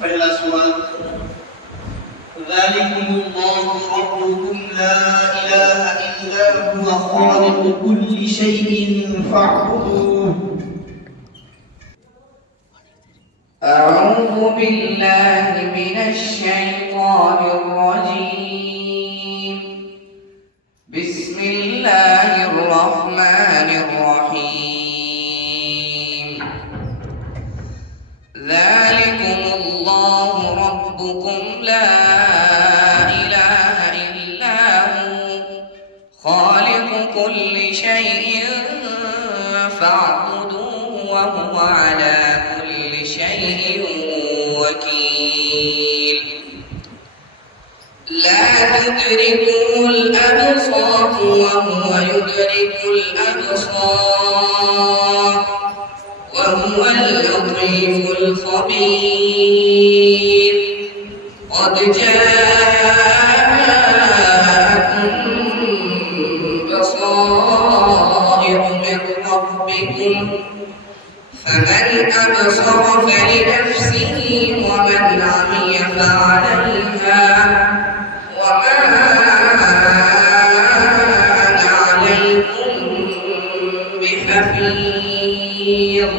पहला सवाल ذلكم الله ربكم لا إله إلا هو خالق كل شيء فاعبدوه. أعوذ بالله من الشيطان الرجيم. بسم الله الرحمن الرحيم. ذلكم الله ربكم لا إله إلا هو خالق كل شيء فاعبدوه وهو على كل شيء وكيل. لا تدركه الأبصار وهو يدرك الأبصار وهو اللطيف الخبير. قد جاءكم بصائر من ربكم فمن أبصر فلنفسه ومن عمي فعليها وما أنا عليكم بحفيظ.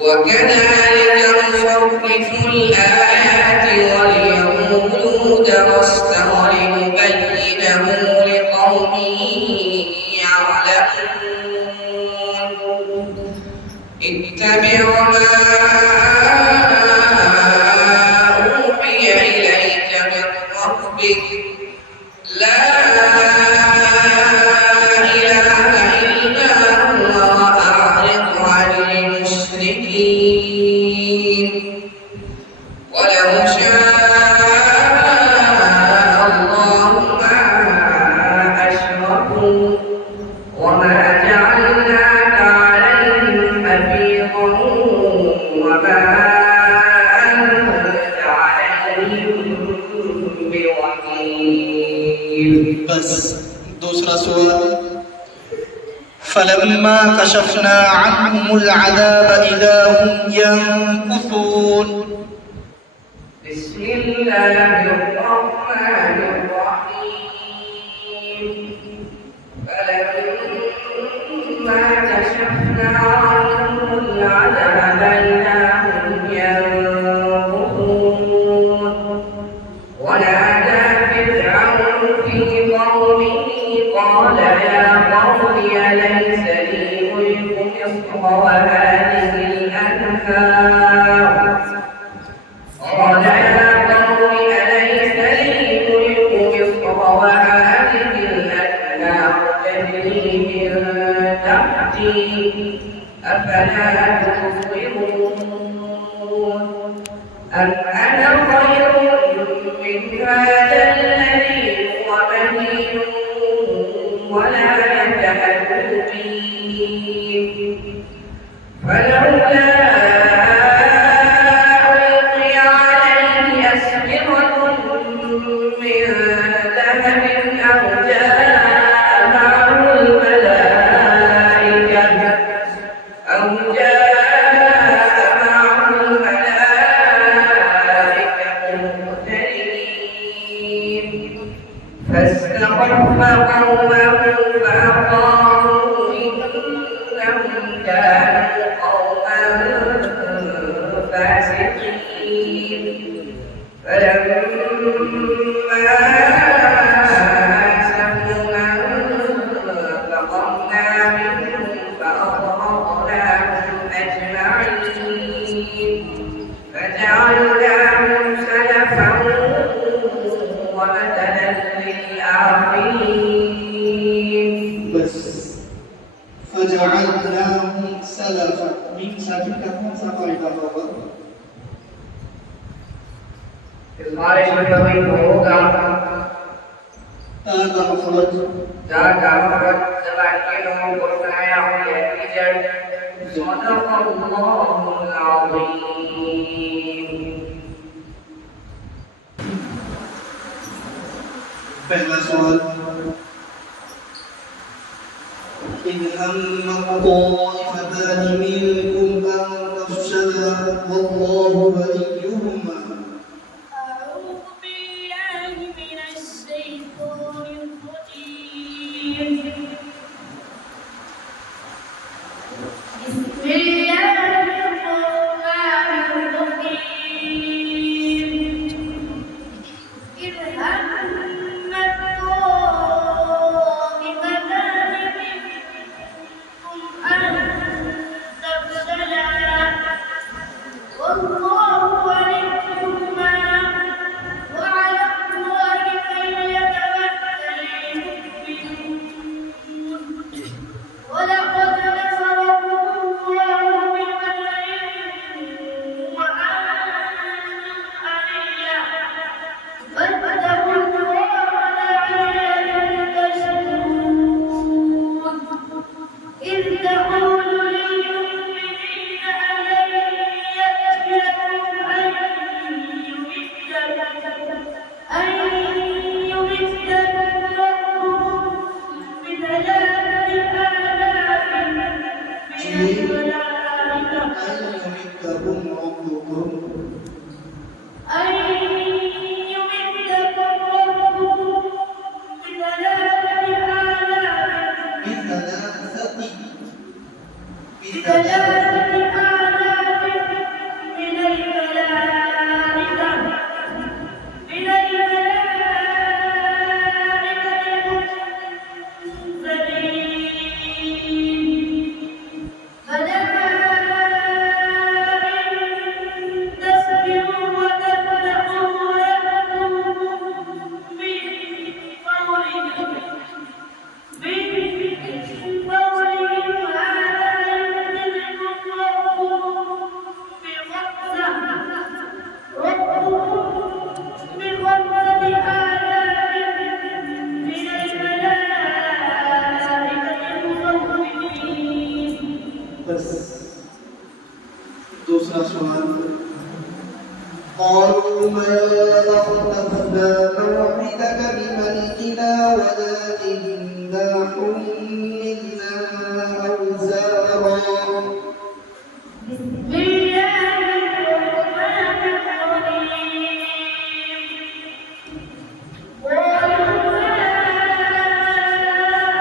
وكذلك نصرف الآيات وليقولوا درست ولنبينه لقوم يعلمون. اتبع ما أوحي إليك من ربك لا إله إلا هو وأعرض عن المشركين. ولو شاء الله ما أشركوا وما جعلناك عليهم حفيظا وما أنت عليهم بوكيل. बस दूसरा सवाल فلما كشفنا عنهم العذاب إذا هم ينكثون. بسم الله الرحمن الرحيم. فلما كشفنا عنهم العذاب إذا هم ينكثون. ونادى فرعون في قومه قال يا قوم أليس لي ملك مصر وهذه الأنهار قال يا قوم أليس لي ملك مصر وهذه الأنهار تجري من تحتي أفلا تبصرون. أم أنا خير من هذا الذي هو مهين ولا يكاد يبين. فلولا ألقي عليه أسورة من ذهب أو جاء معه الملائكة مقترنين. فاستخف قومه فأطاعوه إنهم كانوا قوما فاسقين. فلما آسفونا انتقمنا منهم فأغرقناهم أجمعين. فجعلناهم سلفا ومثلا للآخرين. बस فجعلناهم سلفا من سابقا कौन सा फायदा होगा? इस बारिश में कभी होगा هذا مخرج ذاك مخرج سبعين लोगों को बनाया हुआ है टीचर صدق الله العظيم. पहला सवाल إن هم طائفتان منكم أن تفشلا والله وليهما. أعوذ بالله من الشيطان الرجيم. بسم الله الرحمن الرحيم. إذ هم الطائفتان منكم أن تفشلا والله وليهما وعلى الله فليتوكل المؤمنون. ولقد نصركم الله ببدر وأنتم أذلة فاتقوا الله لعلكم تشكرون. إذ تقول للمؤمنين ألن يكفيكم أن يمدكم ربكم بثلاثة آلاف من الملائكة أن يمدكم ربكم بثلاثة آلاف من الملائكة منزلين. بلى إن تصبروا وتتقوا ويأتوكم من فورهم هذا يمددكم ربكم بخمسة آلاف من الملائكة مسومين. बस दूसरा सवाल قالوا ما أخلفنا موعدك بملكنا ولكننا حملنا أوزارا بسم الله الرحمن الرحيم. قالوا ما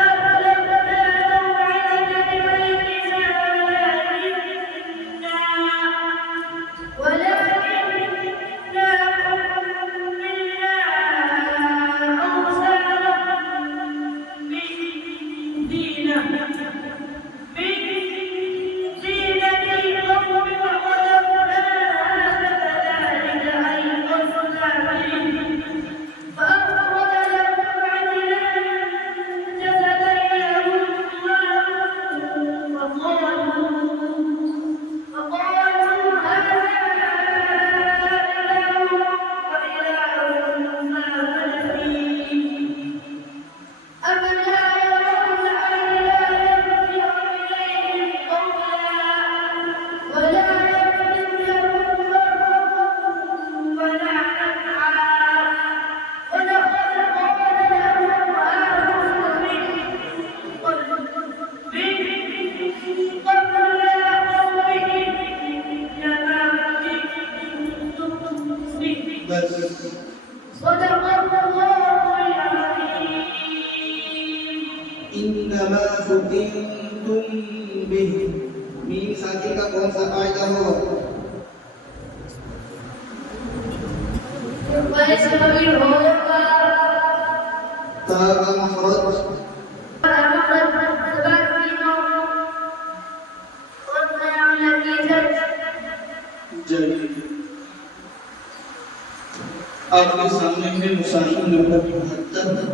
أخلفنا موعدك بملكنا ولكننا حملنا أوزارا من زينة القوم وقذفناها كذلك ألقصنا بهم فأخرج لهم عجلا جسدا له خوار فقالوا هذا إله وإله موسى فنسي. أفلا يرون ألا يرجع إليهم قولا ولا يملك لهم ضرا ولا نفعا. ولقد قال لهم هارون من قبل يا قوم إنما فتنتم به. बस صدق الله العظيم. إنما فتنتم به मीम साथी का कौन सा कायदा हो ولسبب होगा ता का मखरज जरी आपके सामने है मुसाफिर नंबर 72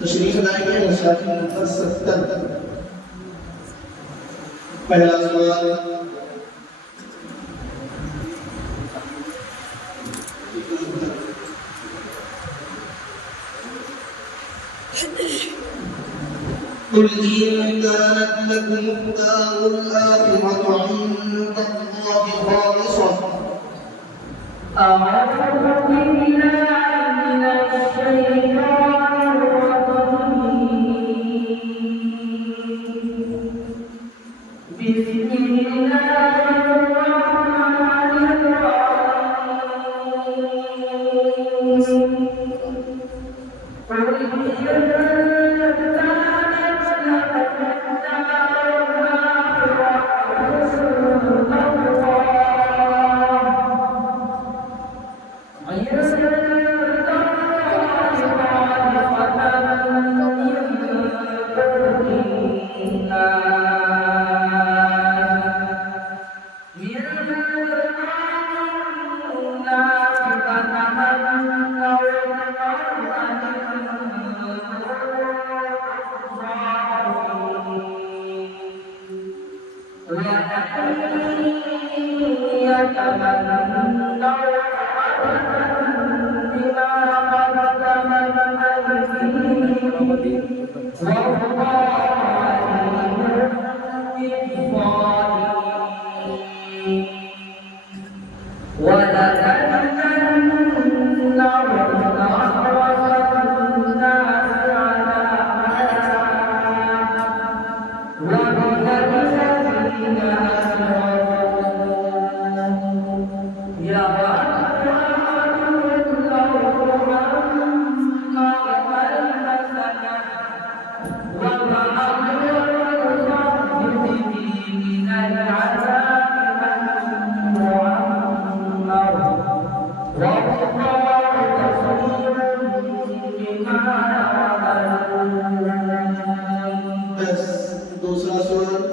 तशरीफ लाएंगे मुसाफिर नंबर 70 पहला सवाल قل إن كانت لكم الدار الآخرة عند الله خالصة أعوذ بالله من الشيطان الرجيم. بسم الله الرحمن बस दूसरा सूरत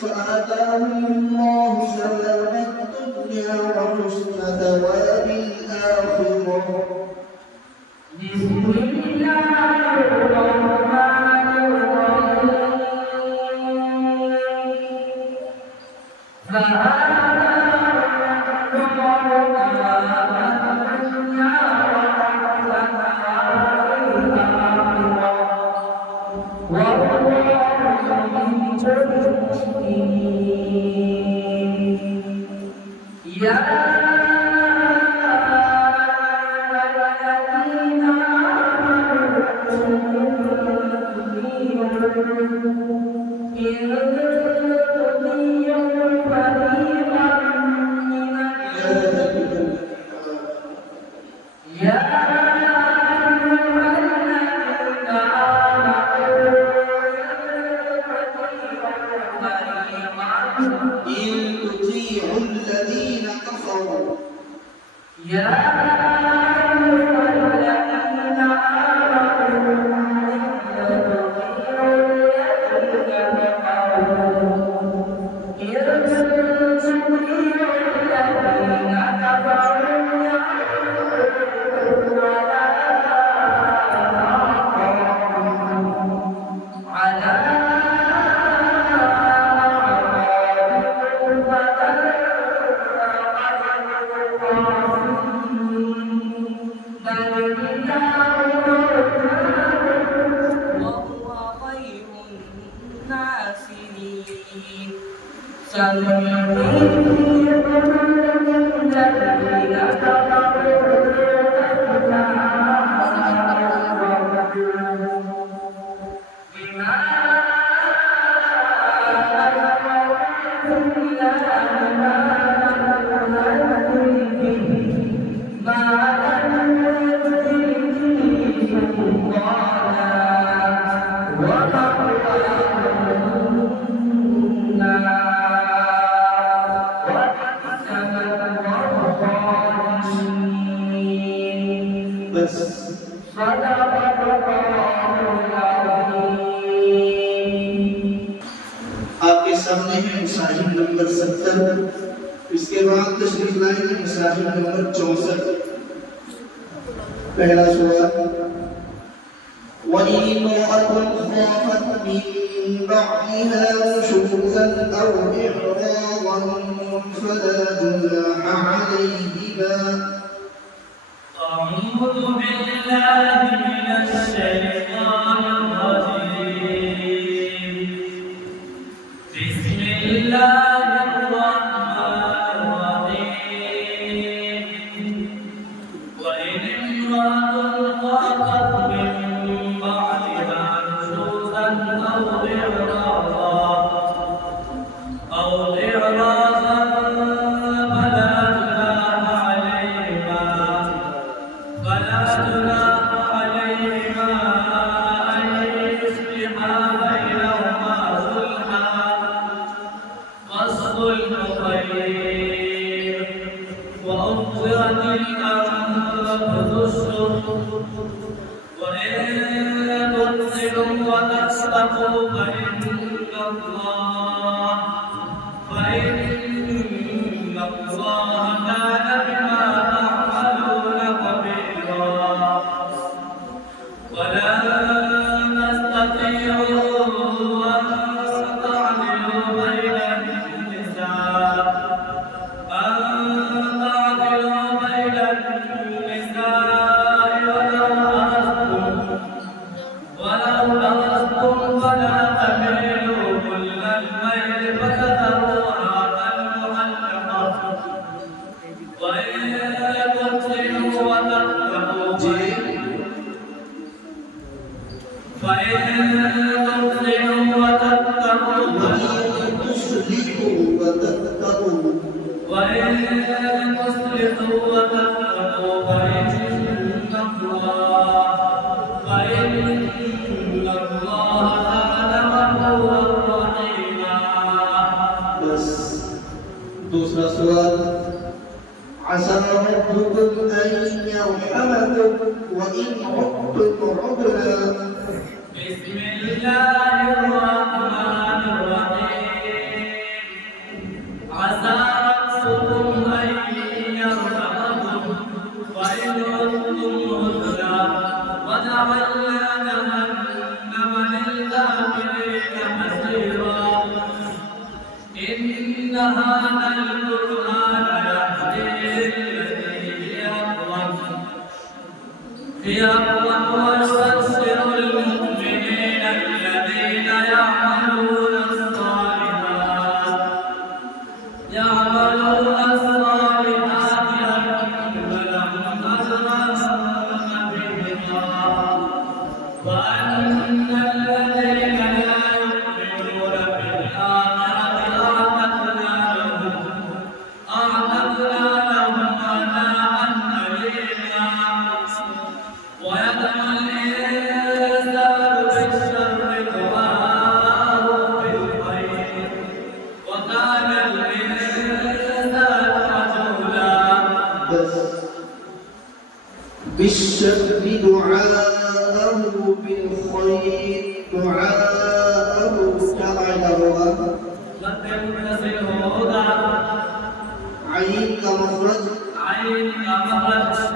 فآتاهم الله ثواب الدنيا وحسن ثواب الآخرة بسم الله الرحمن الرحيم إن تطيعوا الذين كفروا बस आपके सामने है मुसाहिब नंबर 70। इसके बाद तशरीफ लाएंगे मुसाहिब नंबर 64। पहला सूरा وإن امرأة خافت من بعدها نشوزا أو إعراضا فلا جناح عليهما أعوذ بالله من الشيطان الرجيم بسم الله الرحمن الرحيم وإن امرأة خافت من بعدها نشوزا أو إعراضا فلا جناح عليهما أن يصلحا بينهما صلحا والصلح خير وأحضرت الأنفس الشح وإن تحسنوا وتتقوا فإن الله كان بما تعملون خبيرا ولن تستطيعوا أن تعدلوا بين النساء أن दूसरा सवाल عسى ربكم أن يرحمكم وإن عدتم عدنا بسم الله الرحمن الرحيم عسى ربكم أن يرحمكم وإن عدتم عدنا وجعلنا جهنم للكافرين حصيرا إن هذا القرآن يهدي للتي هي أقوم ويبشر المؤمنين الذين يعملون الصالحات أن لهم أجرا كبيرا وأن الذين لا يؤمنون بالآخرة أعتدنا لهم عذابا أليما ويدعو الإنسان بالشر دعاءه بالخير وكان الإنسان عجولا بالشر دعاءه بالخير دعاءه كعدوة عين كمخرج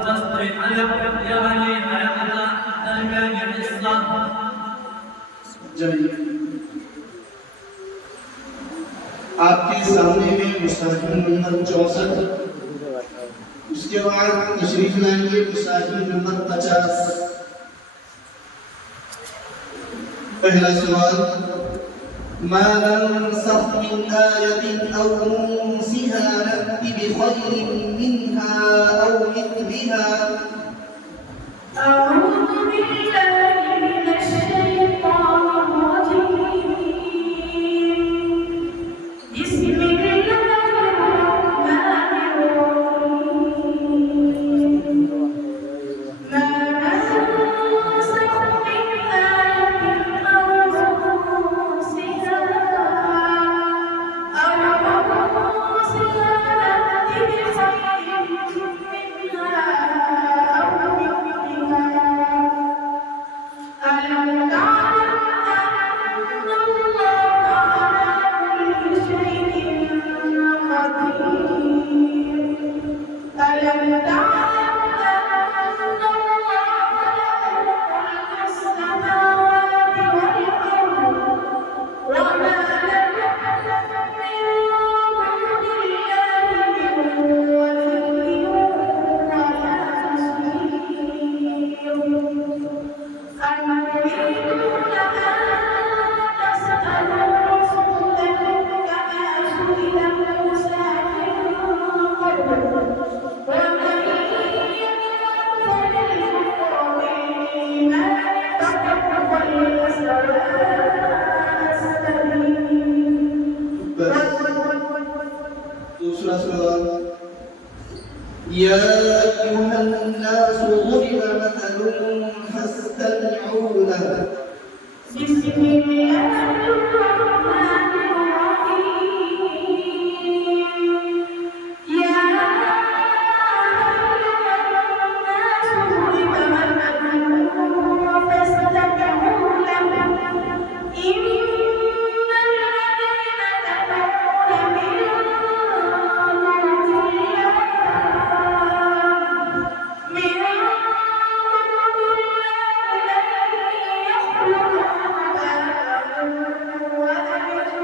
تصبح يعني حياة تربية حصة जमीन आपके सामने में मुसाफिर नंबर 64 उसके बाद तशरीफ लाएंगे मुसाफिर नंबर 50 पहला सवाल ما ننسخ من آية أو ننسها نأت بخير منها أو مثلها أعوذ بالله من الشيطان الرجيم بسم الله الرحمن الرحيم ما ننسخ من آية أو ننسها نأت بخير منها أو مثلها ألم تعلم أن الله على كل شيء قدير ألم تعلم أن الله له ملك السماوات والأرض وما لكم من دون الله من ولي ولا نصير أم يريدون أن تسألوا رسولهم كما سئل موسى من قبل ومن يكفر بالكفر بالإيمان فقد ضل سواء السبيل दूसरा सवाल या अय्युहन्नास ضرب مثل فاستمعوا له بسم الله الرحمن الرحيم يا أيها الناس ضرب مثل فاستمعوا له إن الذين تدعون من دون الله لن يخلقوا ذبابا ولن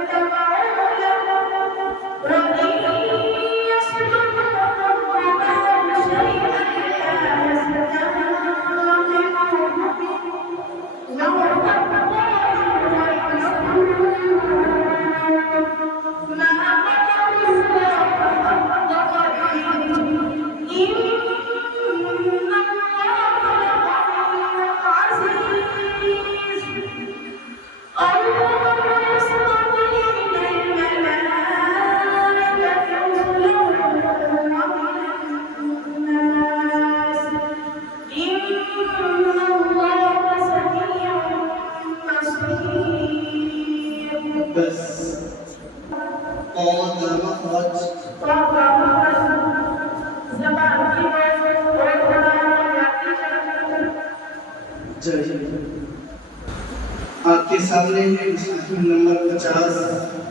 सामने है मुसाफिर नंबर 50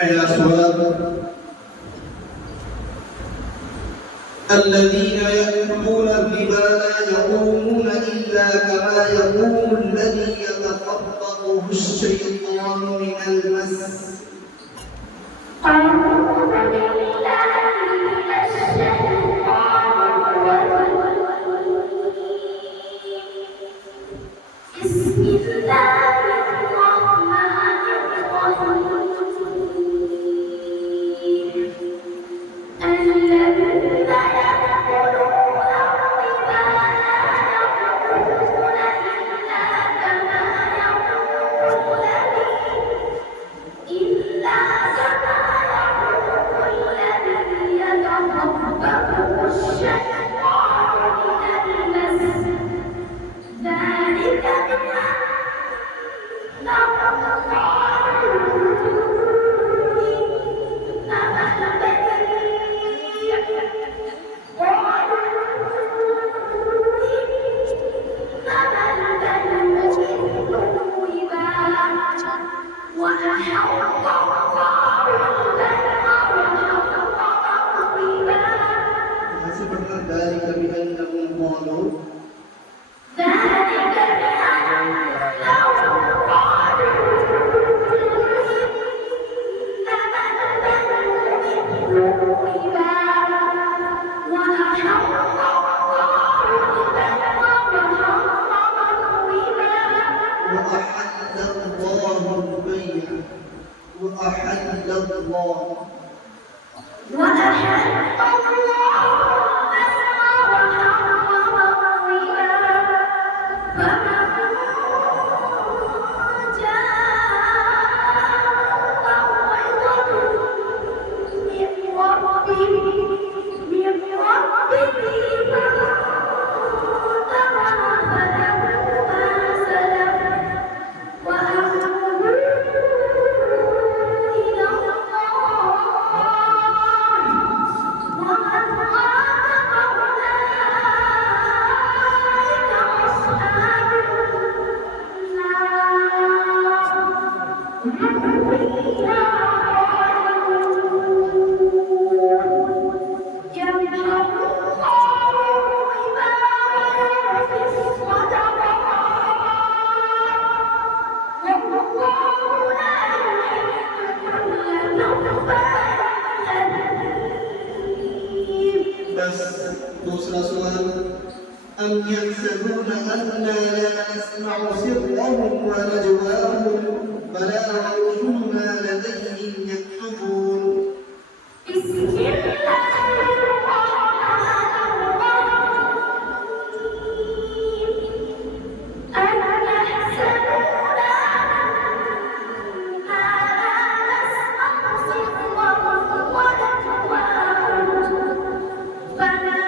पहला सवाल الذين يأكلون الربا لا يقومون إلا كما يقوم الذي يتخبطه الشيطان من المس أعوذ بالله من الشيطان الرجيم بسم الله الرحمن الرحيم الذين يأكلون الربا لا يقومون إلا كما يقوم الذي يتخبطه الشيطان من المس ذلك بأنهم قالوا إنما البيع قالوا إنما البيع مثل الربا وأحل الله البيع وحرم الربا حسبنا ذلك بأنهم قالوا ذلك بأنهم قالوا إنما البيع مثل الربا وأحل الله البيع وحرم الربا وأحل الله البيع وأحل الله وأحل الله البيع وحرم الربا فمن جاءه موعظة من ربه فانتهى فله ما سلف وأمره إلى الله ومن عاد فأولئك أصحاب النار هم فيها خالدون يمحق الله الربا ويربي الصدقات والله لا يحب كل كفار أثيم بس दूसरा सवाल أم يحسبون أنا لا نسمع سرهم ونجواهم بلى ورسلنا لديهم يكتبون بسم الله الرحمن الرحيم أم يحسبون أنا لا نسمع سرهم ونجواهم بلى ورسلنا لديهم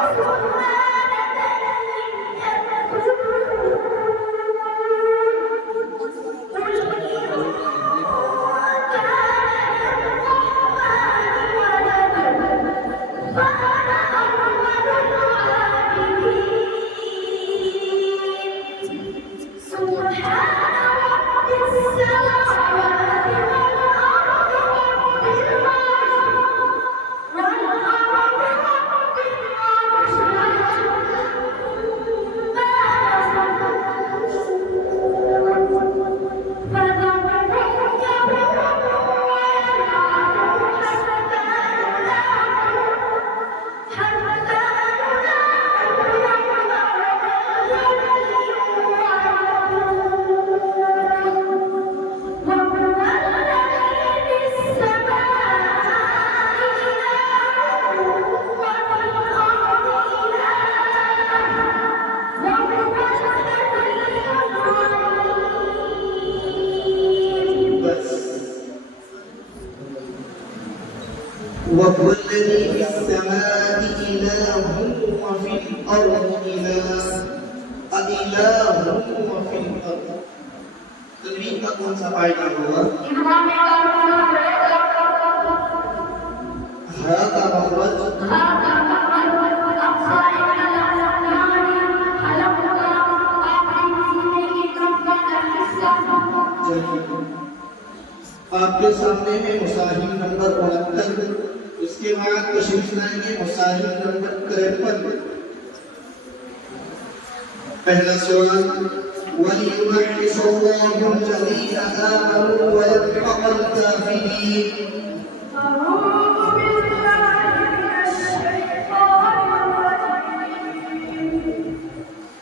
يكتبون قل وهو الذي في السماء إله وفي الأرض إله أإله وفي الأرض तनवीन का कौन सा फायदा हुआ हा का मखरज उसके बाद तशरीफ लाएंगे मुसाहिब नंबर 53। पहला सवाल वलियुमहिस अल्लाहु अल्लज़ीना आमनू व यमहक़ अल-काफ़िरीन। أعوذ بالله من الشيطان الرجيم.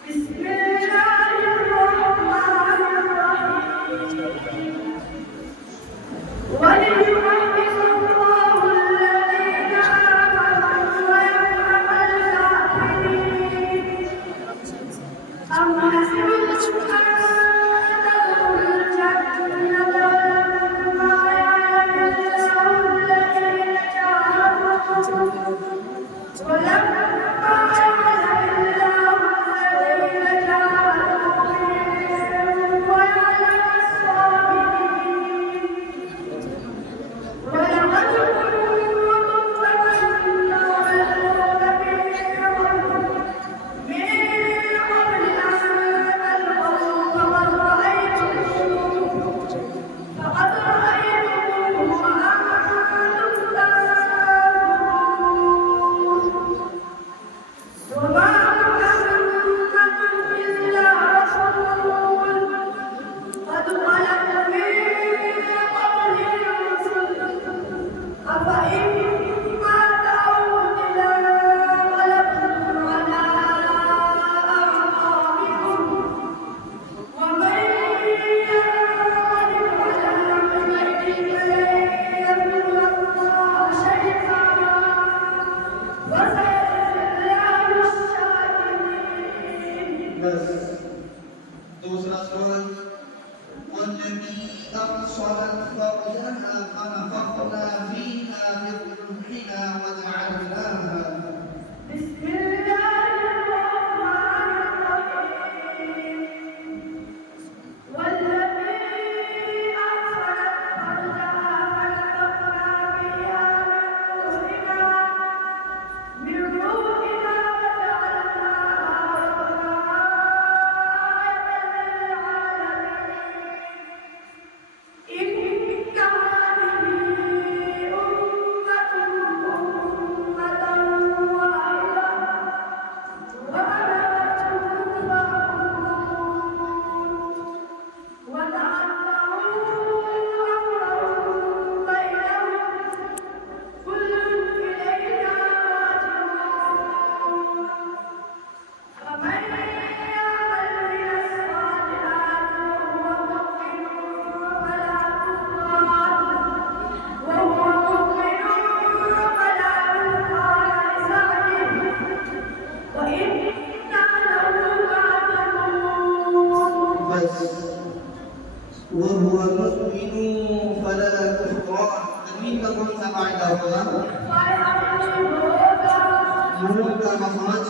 بسم الله الرحمن الرحيم. وليمحص الله الذين آمنوا ويمحق الكافرين. أم حسبتم أن تدخلوا الجنة ولما يعلم الله الذين جاهدوا منكم ويعلم الصابرين. ولقد كنتم تمنون الموت من قبل أن تلقوه فقد رأيتموه وأنتم تنظرون. وما محمد إلا رسول قد خلت من قبله الرسل أفإن مات أو قتل انقلبتم على أعقابكم ومن ينقلب على عقبيه فلن يضر الله شيئا وسيجزي الله الشاكرين. बस दूसरा सवाल वल्लज़ी अबसरत फरजहा फनफख़ना फ़ीहा मिन रूहिना वजअलनाहा। بسم الله الرحمن الرحيم. والذي أحصنت فرجها فنفخنا فيها من روحنا وجعلناها آية للعالمين. إن هذه أمتكم أمة واحدة وأنا رسولكم وتعلموا أمرهم بينهم كل إلينا راجعون. فمن يعمل من الصالحات وهو مؤمن فلا كفران لسعيه وإنا له كافرون. बस वहुव मुमिन फला कुफ्रान। तनवीन का कौन सा कायदा होगा? नून का मखरज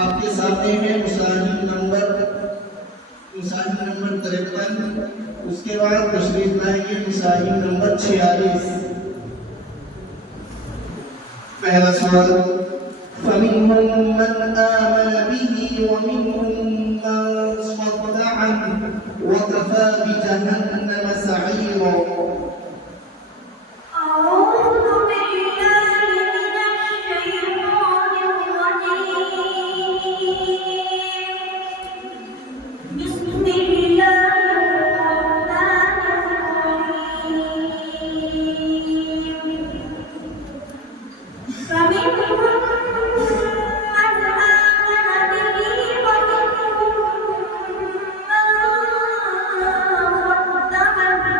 आपके सामने है मुसाहिब नंबर 53। उसके बाद तशरीफ लाएंगे मुसाहिब नंबर 46। पहला सवाल فمنهم من آمن به ومنهم من صد عنه وكفى بجهنم سعيرا. أعوذ بالله من الشيطان الرجيم. بسم الله الرحمن الرحيم. فمنهم من آمن به ومنهم من صد عنه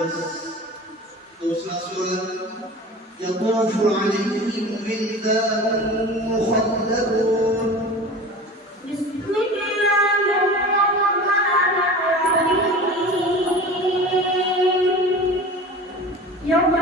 दूसरा सूरत यतूफ अलैहिम विल्दान मुखल्लदून بسم الله الرحمن الرحيم يوم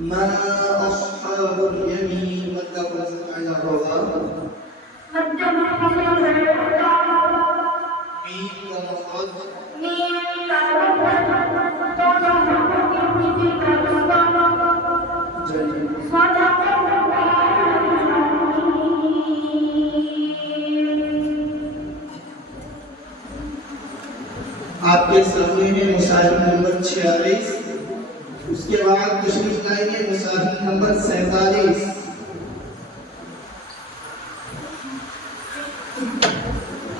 ما أصحاب اليمين متفق على الرواه مين ومفرد جيد आपके सामने है मुसाहिब नंबर 46 उसके बाद तशरीफ लाएंगे मुसाहिब नंबर 47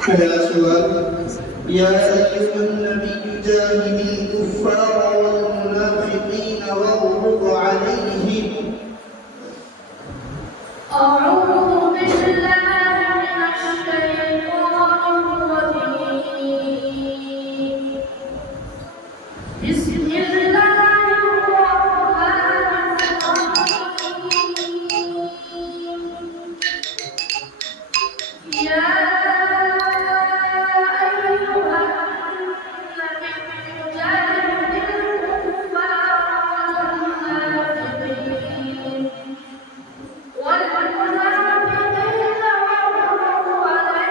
पहला सवाल या अय्युहन नबी जाहिदिल कुफ्फार वल मुनाफिकीन वग़्लुज़ अलैहिम أعوذ بالله من الشيطان الرجيم بسم الله الرحمن الرحيم يا أيها النبي جاهد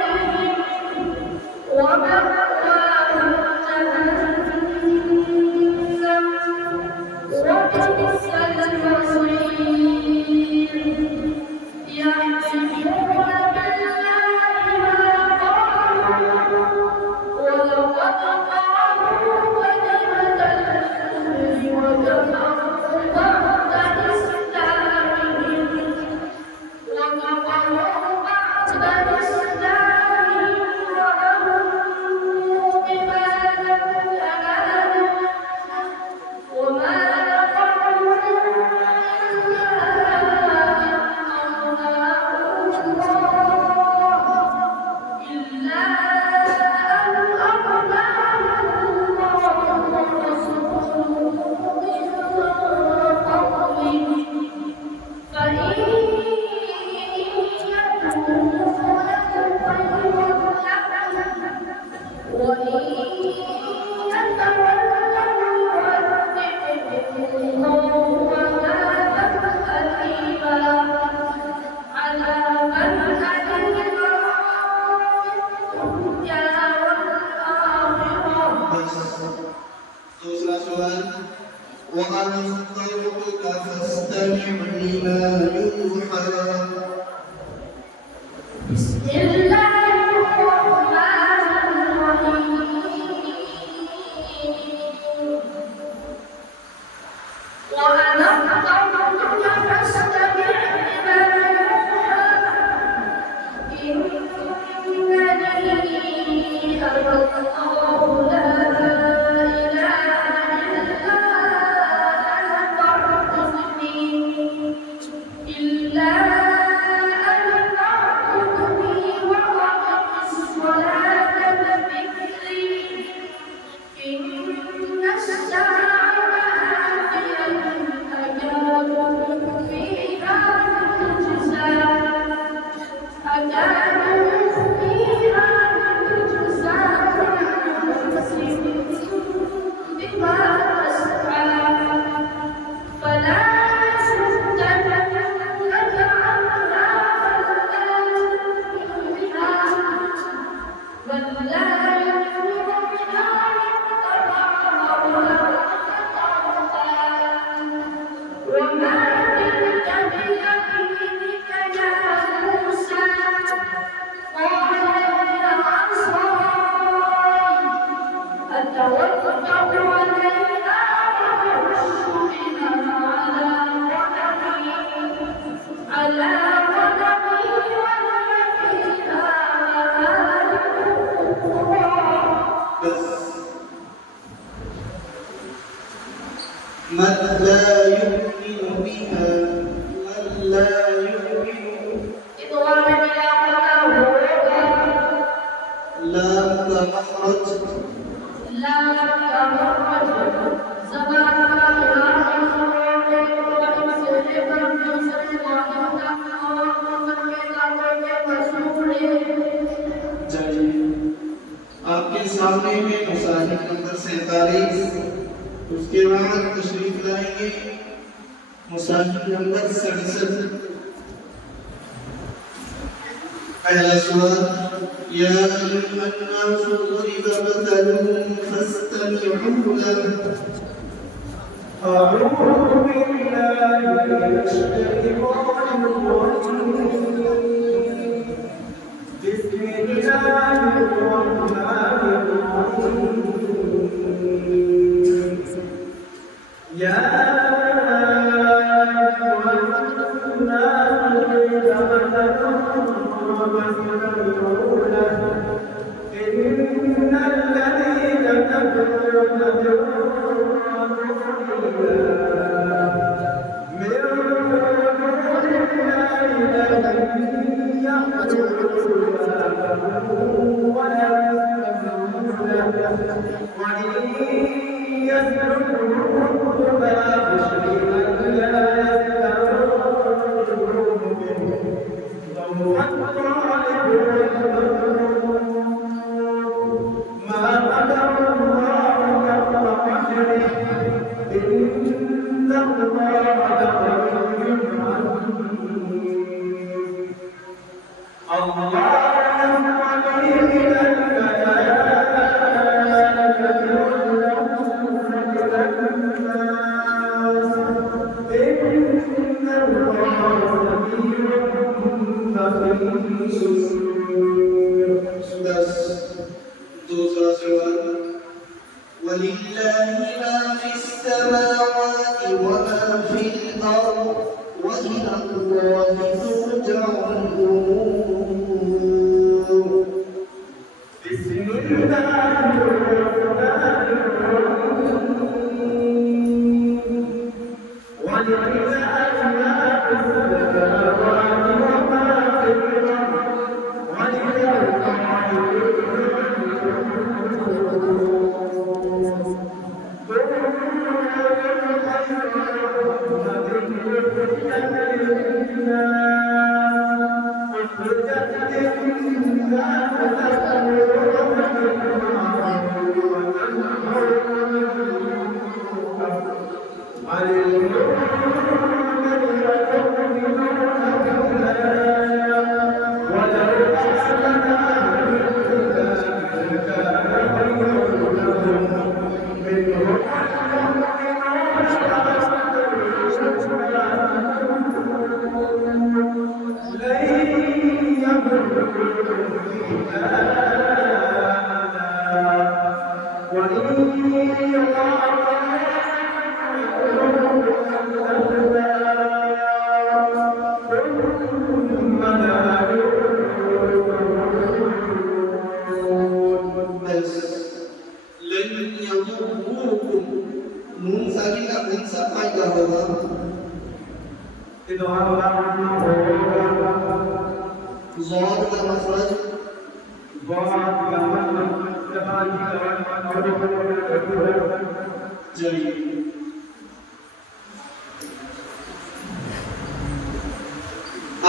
الكفار والمنافقين दूसरा सवाल وأنا اخترتك فاستمع لما يوحى بسم الله الرحمن الرحيم وأنا اخترتك فاستمع لما من لا يؤمن بها من لا يؤمن إدغام بلا قدر لام کا مخرج لام كمخرج زمان إمام आपके सामने में मुसाहिब नंबर 47 उसके बाद तशरीफ लाएंगे मुसाहिब नंबर 67 पहला सवाल या अय्युहन्नास ضرب مثل فاستمعوا له أعوذ بالله من الشيطان الرجيم بسم الله الرحمن الرحيم يا أيها الناس فاستمعوا له إن الذين تدعون दूसरा सवाल वलिल्लाहि मा फिस समावाति व मा फिल अर्द व इला अल्लाहि तुरजअुल उमूर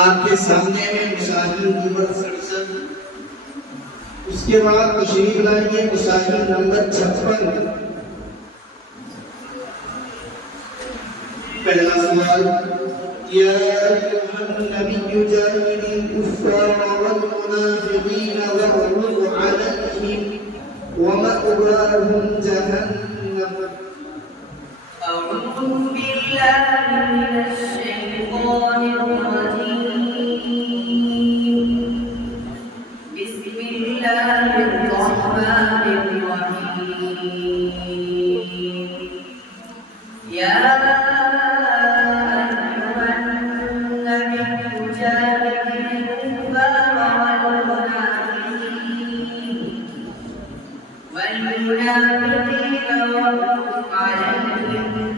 आपके सामने में मुसाहिब नंबर 67 उसके बाद तशरीफ लाएंगे मुसाहिब नंबर 56 पहला सवाल या अय्युहन्नबिय्यु जाहिदिल कुफ्फार वल मुनाफिकीन वग़्लुज़ अलैहिम वमअवाहुम जहन्नम أعوذ بالله من الشيطان الرجيم بسم الله الرحمن الرحيم يا أيها النبي جاهد الكفار والمنافقين والمنافقين واغلظ عليهم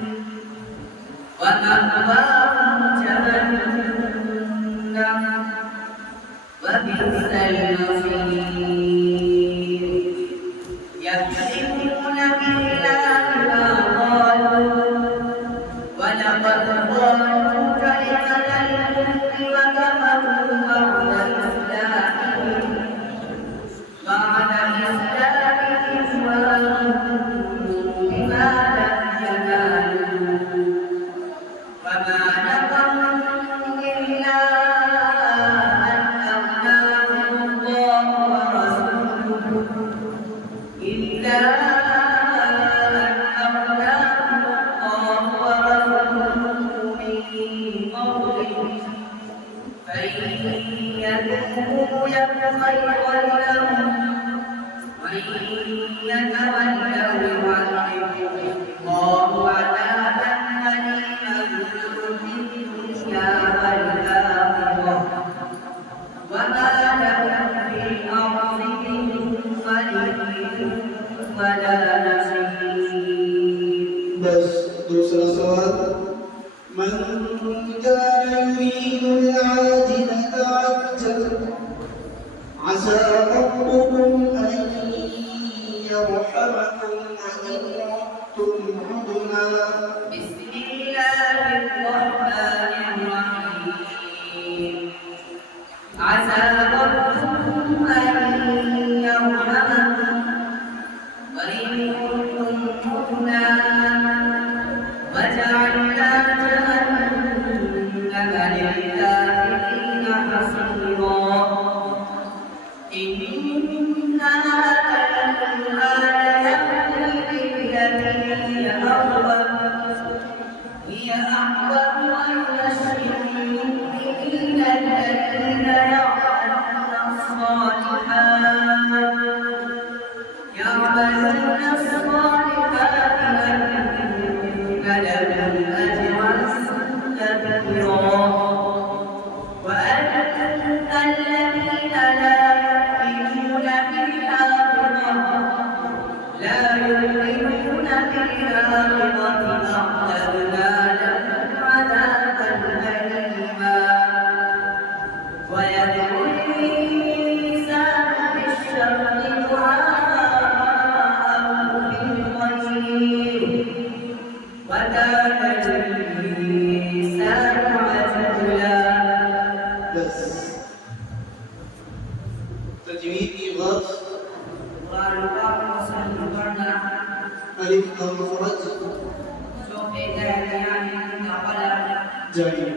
ومأواهم جهنم وبئس المصير يحلفون بالله ما قالوا ولقد قالوا كلمة الكفر وكفروا بعد إسلامهم وهموا بما لم ينالوا وما نقموا إلا أن أغناهم الله ورسوله فإن يتوبوا يك خيرا لهم وإن يتولوا يعذبهم الله عذابا أليما في الدنيا والآخرة وما لهم في الأرض من ولي ولا نصير. بس دوسرا سوال من كان يريد العاجلة عسى ربكم أن يرحمكم وإن عدتم عدنا. بسم الله الرحمن الرحيم عسى ربكم أن يرحمكم وإن عدتم عدنا وجعلنا جهنم للكافرين حصيرا. إن هذا القرآن يهدي للتي هي أقوم ويبشر المؤمنين الذين يعملون الصالحات أن لهم أجرا كبيرا وأن الذين لا يؤمنون بالآخرة أعتدنا لهم عذابا أليما. ويدعو الإنسان بالشر دعاءه بالخير وكان الإنسان عجولا. بس تجويد إضافة ألف مفرد जाइए।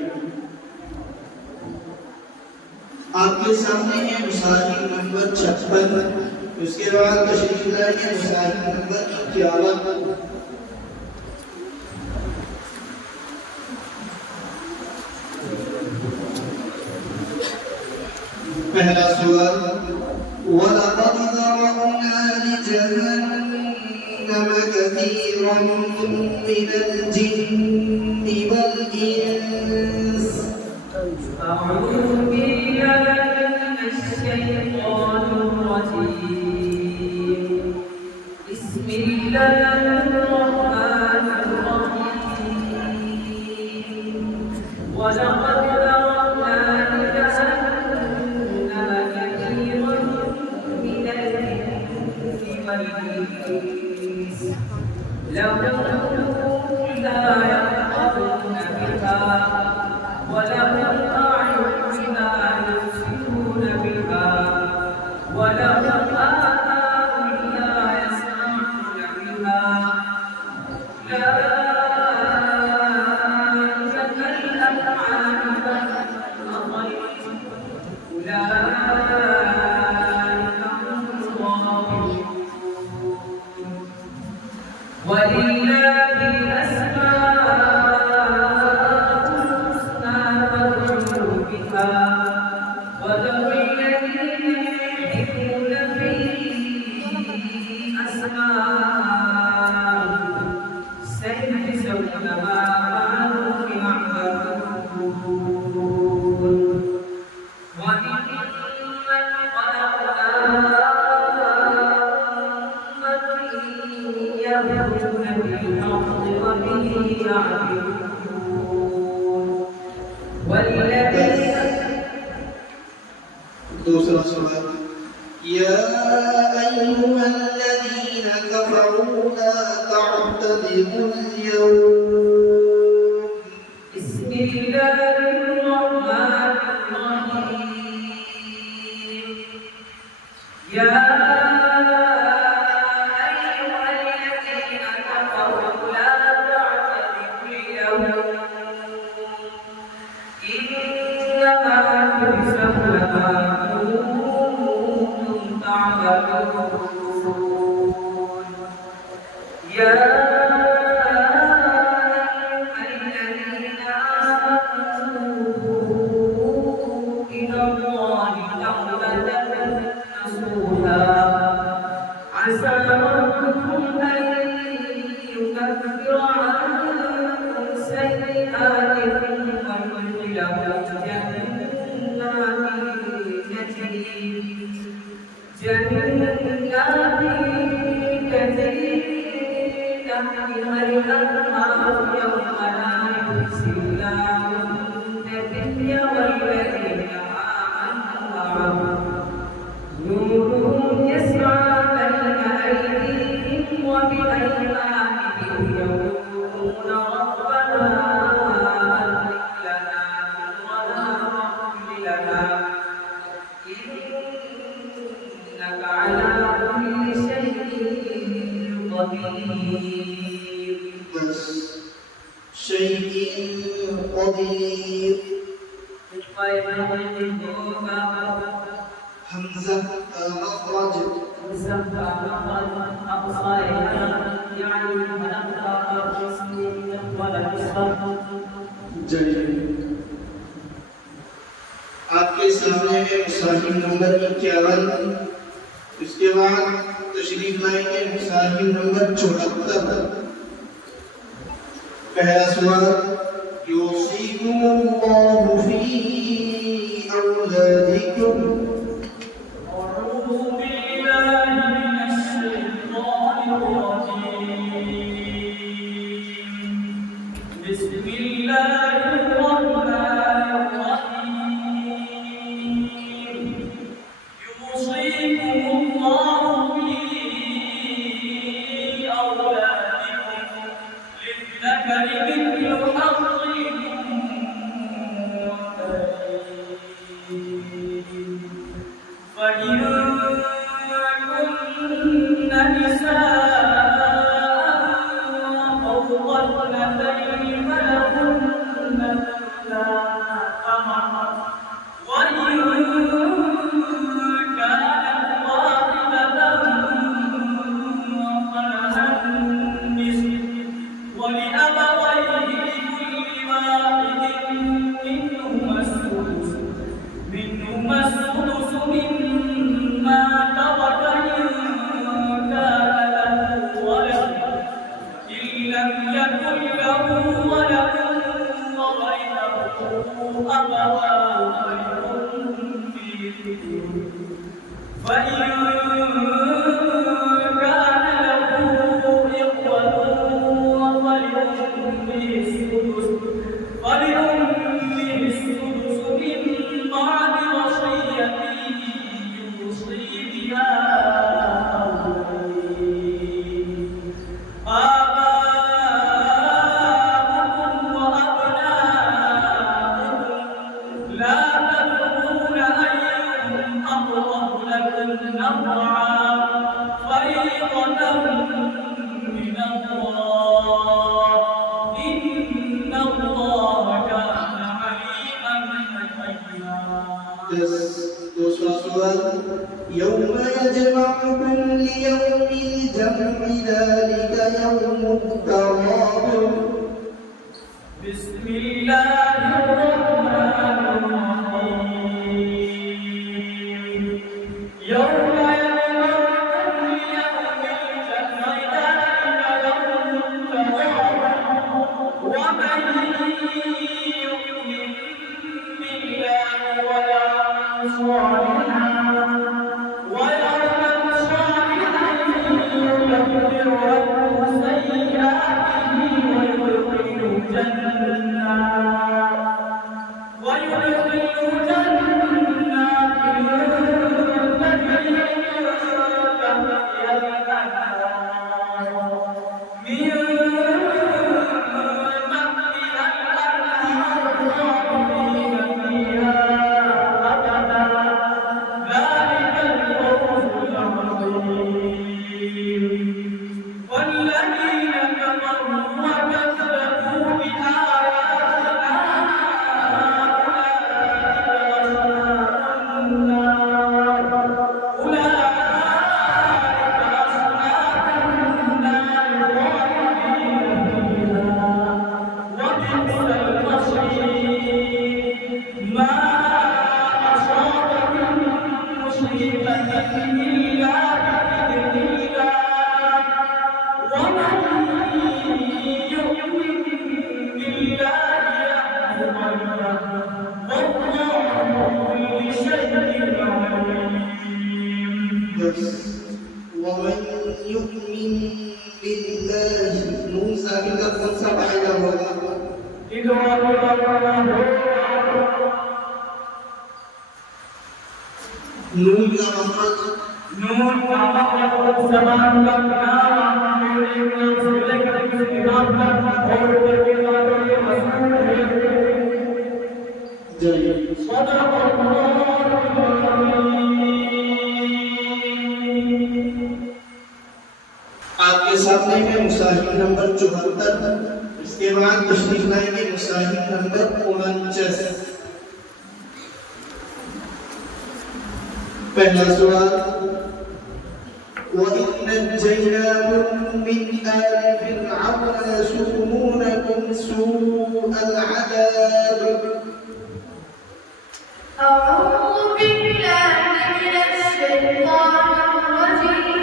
आपके सामने है मुसाहिब नंबर 56, उसके बाद तशरीफ लाइए मुसाहिब नंबर 51। पहला सवाल वलक़द ज़रअना लिजहन्नम कसीरन मिनल जिन्नि वल इंस। أعوذ بالله من الشيطان الرجيم. بسم الله الرحمن الرحيم. ولقد ذرأنا لجهنم كثيرا من الجن والإنس لهم قلوب لا يفقهون بها ولهم أعين لا يبصرون بها ولهم آذان لا يسمعون بها أولئك كالأنعام بل هم أضل أولئك هم الغافلون. ولله الأسماء الحسنى فادعوه بها وذروا الذين يلحدون في أسمائه سيجزون ما كانوا يعملون. وممن خلقنا أمة يهدون بالحق وبه يعدلون. दूसरा सवाल या अय्युहल्लज़ीना कफ़रू ला तअतदिरुल यौम बिस्मिल्लाहिर्रहमानिर्रहीम या अय्युहल्लज़ीना कफ़रू ला तअतदिरुल यौम इन्नमा तुजज़ौना मा कुन्तुम تعملون يا أيها الذين آمنوا إلى الله توبة نصوحا عسى ربكم أن يكفر عنكم سيئاتكم ويدخلكم جنات تجري تحتها الأنهار يوم لا يخزي الله النبي والذين آمنوا معه نورهم يسعى بين أيديهم وبأيمانهم يقولون ربنا أتمم لنا نورنا واغفر لنا إنك على كل شيء قدير بس شيء قدير همزة مخرج जय आपके सामने है मुसाहिब नंबर 51 उसके बाद तशरीफ लाएंगे मुसाहिब नंबर 74 पहला सवाल युसीकुमुल्लाहु फी औलादिकुम أعوذ بالله من الشيطان الرجيم بسم الله الرحمن الرحيم يوصيكم الله في أولادكم للذكر مثل حظ الأنثيين فإن كن نساء فوق اثنتين فلهن ثلثا ما ترك وإن كانت واحدة فلها النصف ولأبويه لكل واحد منهما السدس مما ترك إن كان له ولد إن لم يكن له ولد وورثه أبواه فإن كان له إخوة فلأمه السدس من بعد وصية يوصي بها أو دين آباؤكم وأبناؤكم لا تدرون أيهم أقرب لكم نفعا فريضة من الله إن الله كان عليما حكيما दूसरा सवाल यौम यजमअकुम लियौम الجمع ذلك يوم التغابن بسم الله الرحمن الرحيم يوم يجمعكم ليوم الجمع ذلك يوم التغابن ومن يؤمن بالله ويعمل صالحا يكفر عنه سيئاته ويدخله جنات إلا بإذن الله ومن يؤمن بالله يهد قلبه والله بكل شيء عليم. ومن يؤمن بالله موسى بلفظ سبع لغات نون مخرج نون ومخرج سماء جيد. صدق الله आपके सामने में मुसाहिब नंबर 74, इसके बाद तशरीफ लाएंगे मुसाहिब नंबर 49। पहला सवाल وإذ نجيناكم من آل فرعون يسومونكم سوء العذاب أعوذ بالله من الشيطان الرجيم.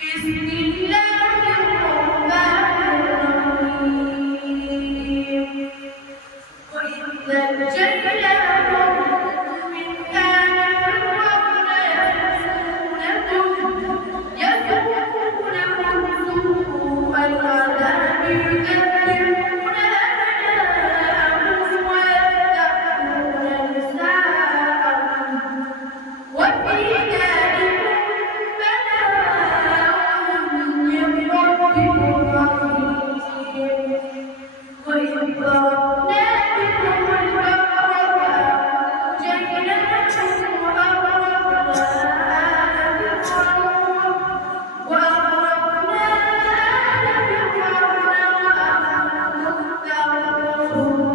بسم الله الرحمن الرحيم. وإذ نجيناكم من آل فرعون يسومونكم سوء العذاب يذبحون أبناءهم ويذبحون نساءهم وفي ذلكم بلاء من ربكم عظيم. وإذ ضربنا بكم البحر فأنجيناكم وأغرقنا آل فرعون وأنتم تنظرون.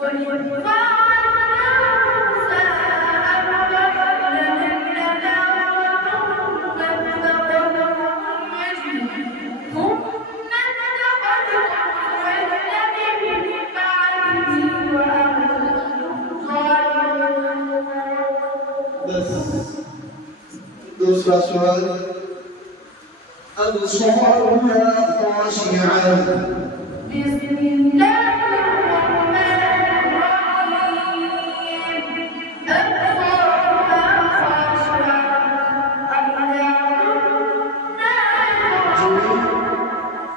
وإذ فعلنا موسى 40 ليلة ثم اتخذتم العجل من بعده وأنتم ظالمون. दूसरा सवाल أبصارها خاشعة بسم الله الرحمن الرحيم.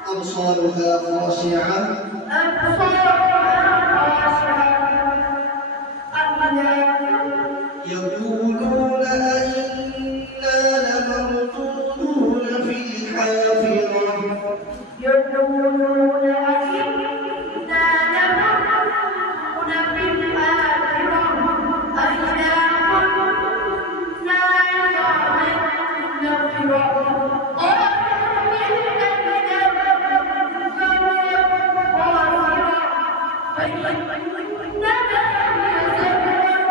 أبصارها خاشعة أبصارها خاشعة يقولون أئنا لمردودون في الحافرة يقولون أئنا لمردودون في الآخرة أئذا كنا عظاما نخرة قالوا تلك إذا فإنما هي زجرة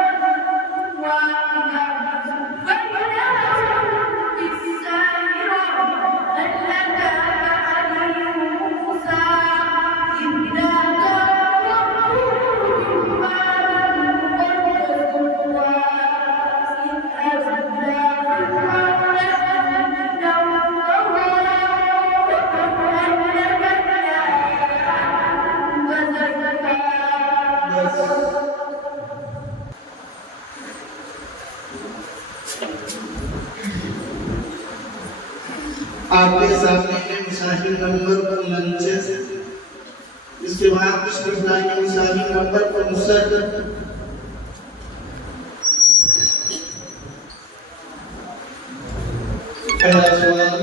واحدة فإذا هم بالساهرة هل أتاك حديث موسى إذ ناداه ربه بالواد المقدس طوى إذ أتى فرعون إنه طغى وأهلك आपके सामने है मुसाहिब नंबर 49, इसके बाद तशरीफ लाएंगे मुसाहिब नंबर 59। पहला सवाल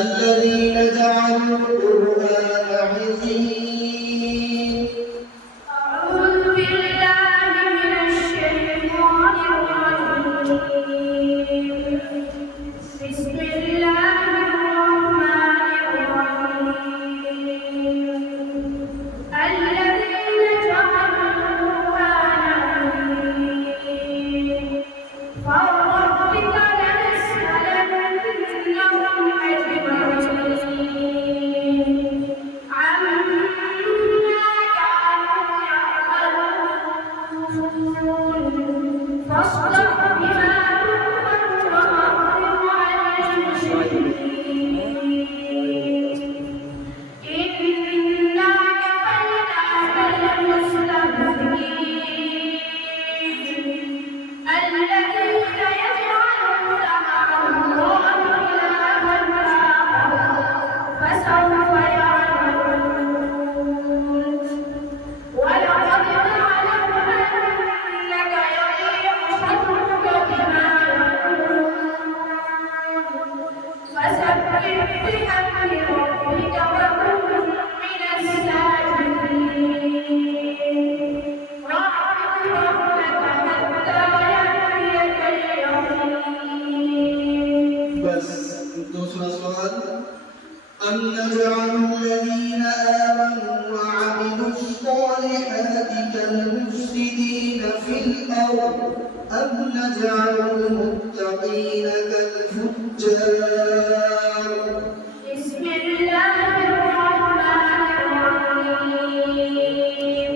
الذين جعلوا القرآن عظيم أعوذ بالله من الشيطان الرجيم. بسم الله الرحمن الرحيم. الذين جعلوا القرآن عظيم فوربك لنسألنهم أجمعين عما كانوا يعملون. فاصدع بما تؤمر وأعرض عن المشركين إنا كفيناك المستهزئين الذين يجعلون مع الله إلها آخر فسوف يعلمون ولقد نعلم أنك يضيق صدرك بما يقولون فسبح بحمد ربك وكن من الساجدين واعبد ربك حتى يأتيك اليقين. بس دوسرا سؤال أم نجعل الذين آمنوا وعملوا الصالحات كالمفسدين في الأرض أم نجعل المتقين كالفجار. بسم الله الرحمن الرحيم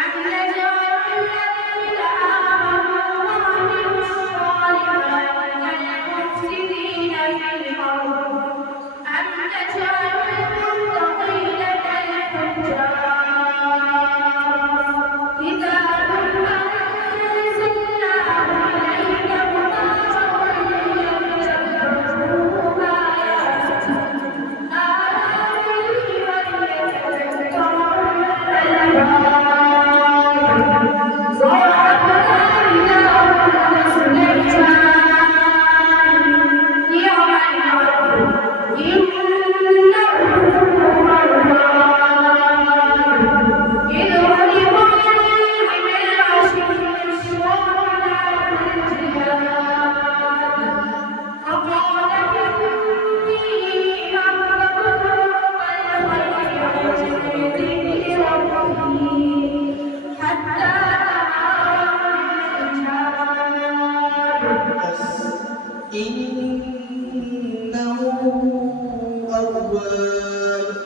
أم نجعل الذين آمنوا وعملوا الصالحات كالمفسدين في الأرض أم نجعل المتقين كالفجار. كتاب أنزلناه إليك مبارك ليدبروا آياته وليتذكر أولو الألباب. ووهبنا لداود سليمان نعم العبد إنه أواب إذ غلب عليه بالعشي الصالحات الجهاد فقال إني أحببت الخير عن ذكر ربي حتى بس إنه أواب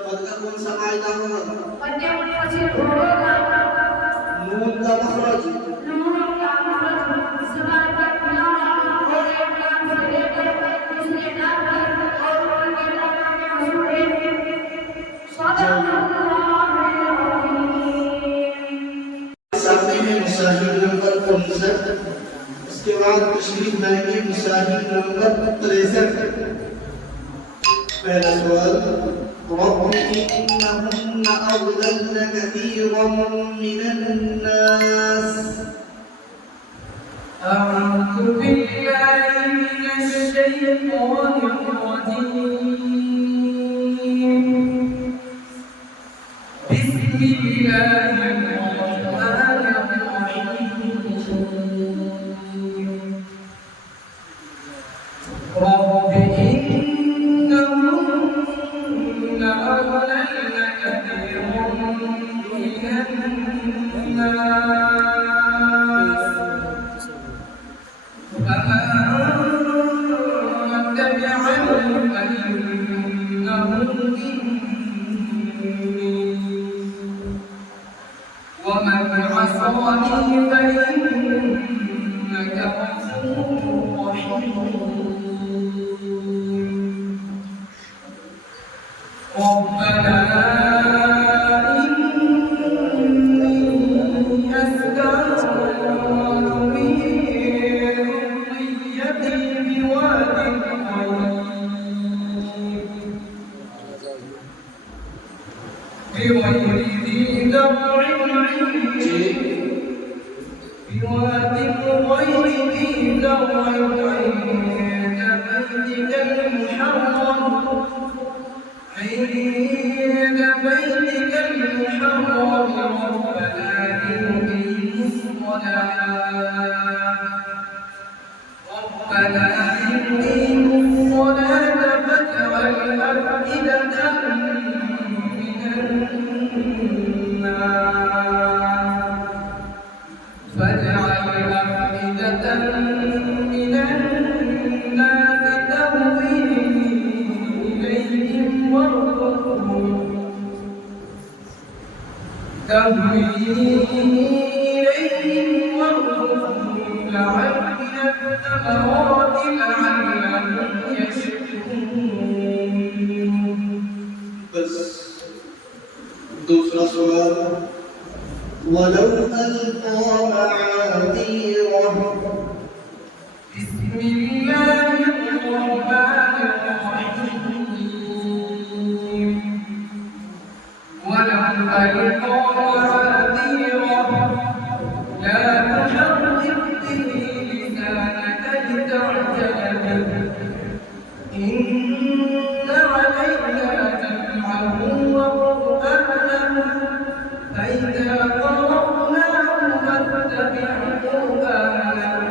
قد أكون سعيد قد ينفصل الغرام نون ذا مخرج نور كامل سماك نار قريب سليك مسلنا قول الكلام معصوم صدق الله العظيم. सामने में मुसाहिब नंबर 59 उसके बाद तशरीफ लाएंगे मुसाहिब नंबर 63. पहला सवाल رب إنهن أضللن كثيرا من الناس. أعوذ بالله من الشيطان الرجيم بسم الله الرحمن الرحيم رب إنهن أضللن كثيرا من الناس فمن تبعني فإنه مني ومن عصاني فإنك غفور رحيم ربنا إني أسكنت من ذريتي بواد غير ذي زرع بواد غير ذي زرع عند بيتك المحرم ربنا يقيموا الصلاة فاجعل أفئدة من الناس تهوي إليهم وارزقهم ألقى معاذيره بسم الله الرحمن الرحيم ولو ألقى معاذيره لا تحرك به لسانك لتعجل به إن علينا جمعه وقرآنه فإذا قرأناه فاتبع قرآنه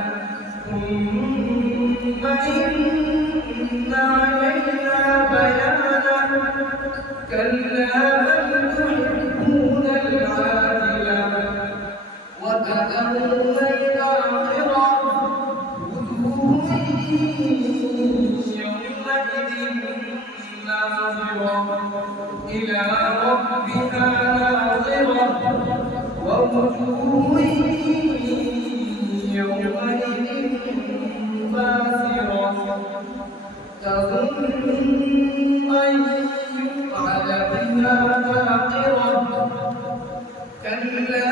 ثم إن علينا بيانه كلا بل تحبون العاجلة وتذرون الآخرة وجوه يومئذ ناظرة إلى ربها ناظرة ووجوه يومئذ باسرة تظن أن يفعل بها فاقرة كلا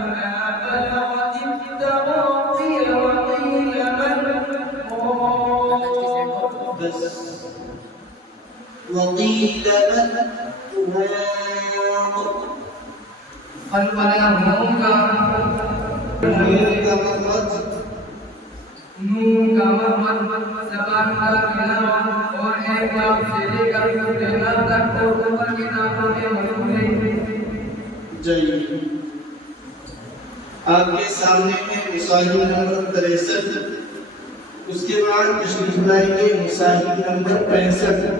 إذا بلغت التراقي وقيل من راق بس وقيل من راق القلم नून का मतलब जबान का किनारा और एक बार से लेकर दूसरे नाम तक को ऊपर के नामों में मौजूद है। जय आपके सामने है मुसाहिब नंबर 63, उसके बाद तशरीफ लाएंगे मुसाहिब नंबर 65।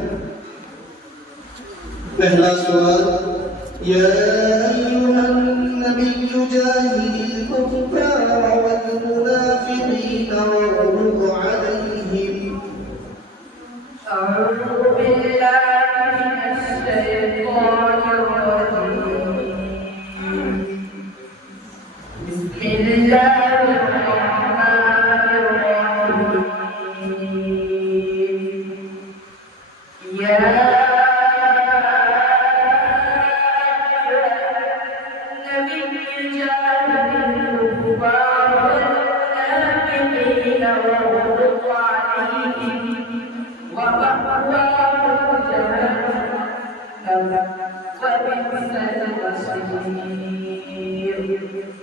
पहला सवाल या अय्युहन नबी जाहिदिल कुफ्फार वल मुनाफिकीन वग़्लुज़ अलैहिम। أعوذ بالله من الشيطان الرجيم بسم الله الرحمن الرحيم يا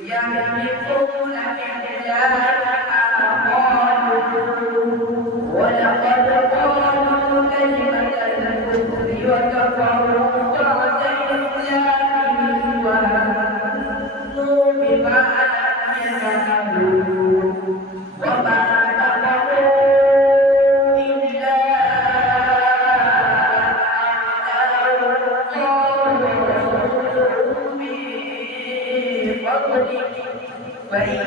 يحلفون بالله ما قالوا ولقد قالوا كلمة الكفر وكفروا بعد إسلامهم وهموا بما لم يفعلوا وما نفعوا إلا فإن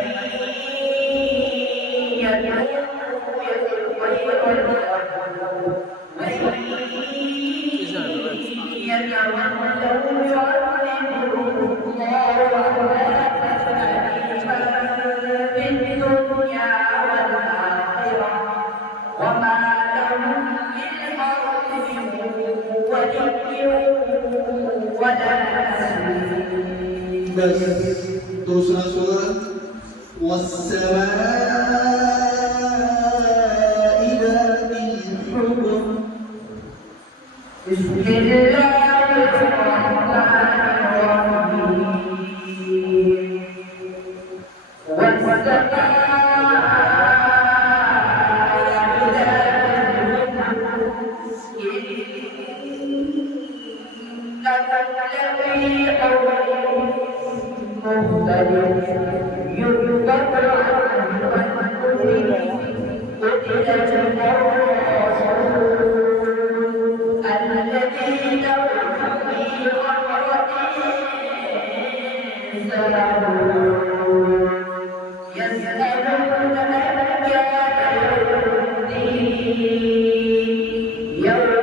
बस दूसरा सवाल वस्समाइ ज़ातिल हुबुक। بسم الله الرحمن الرحيم الذين يسألون أيان يوم الدين يوم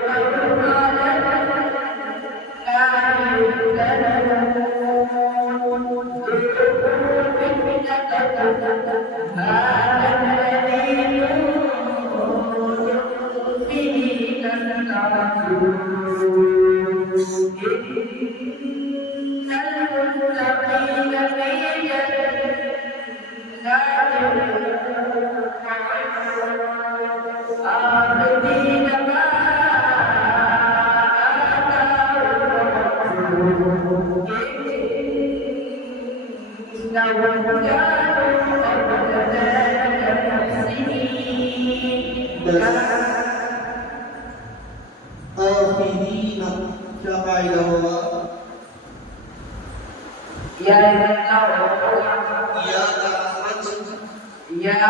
آخذين كقاعدة هو Ya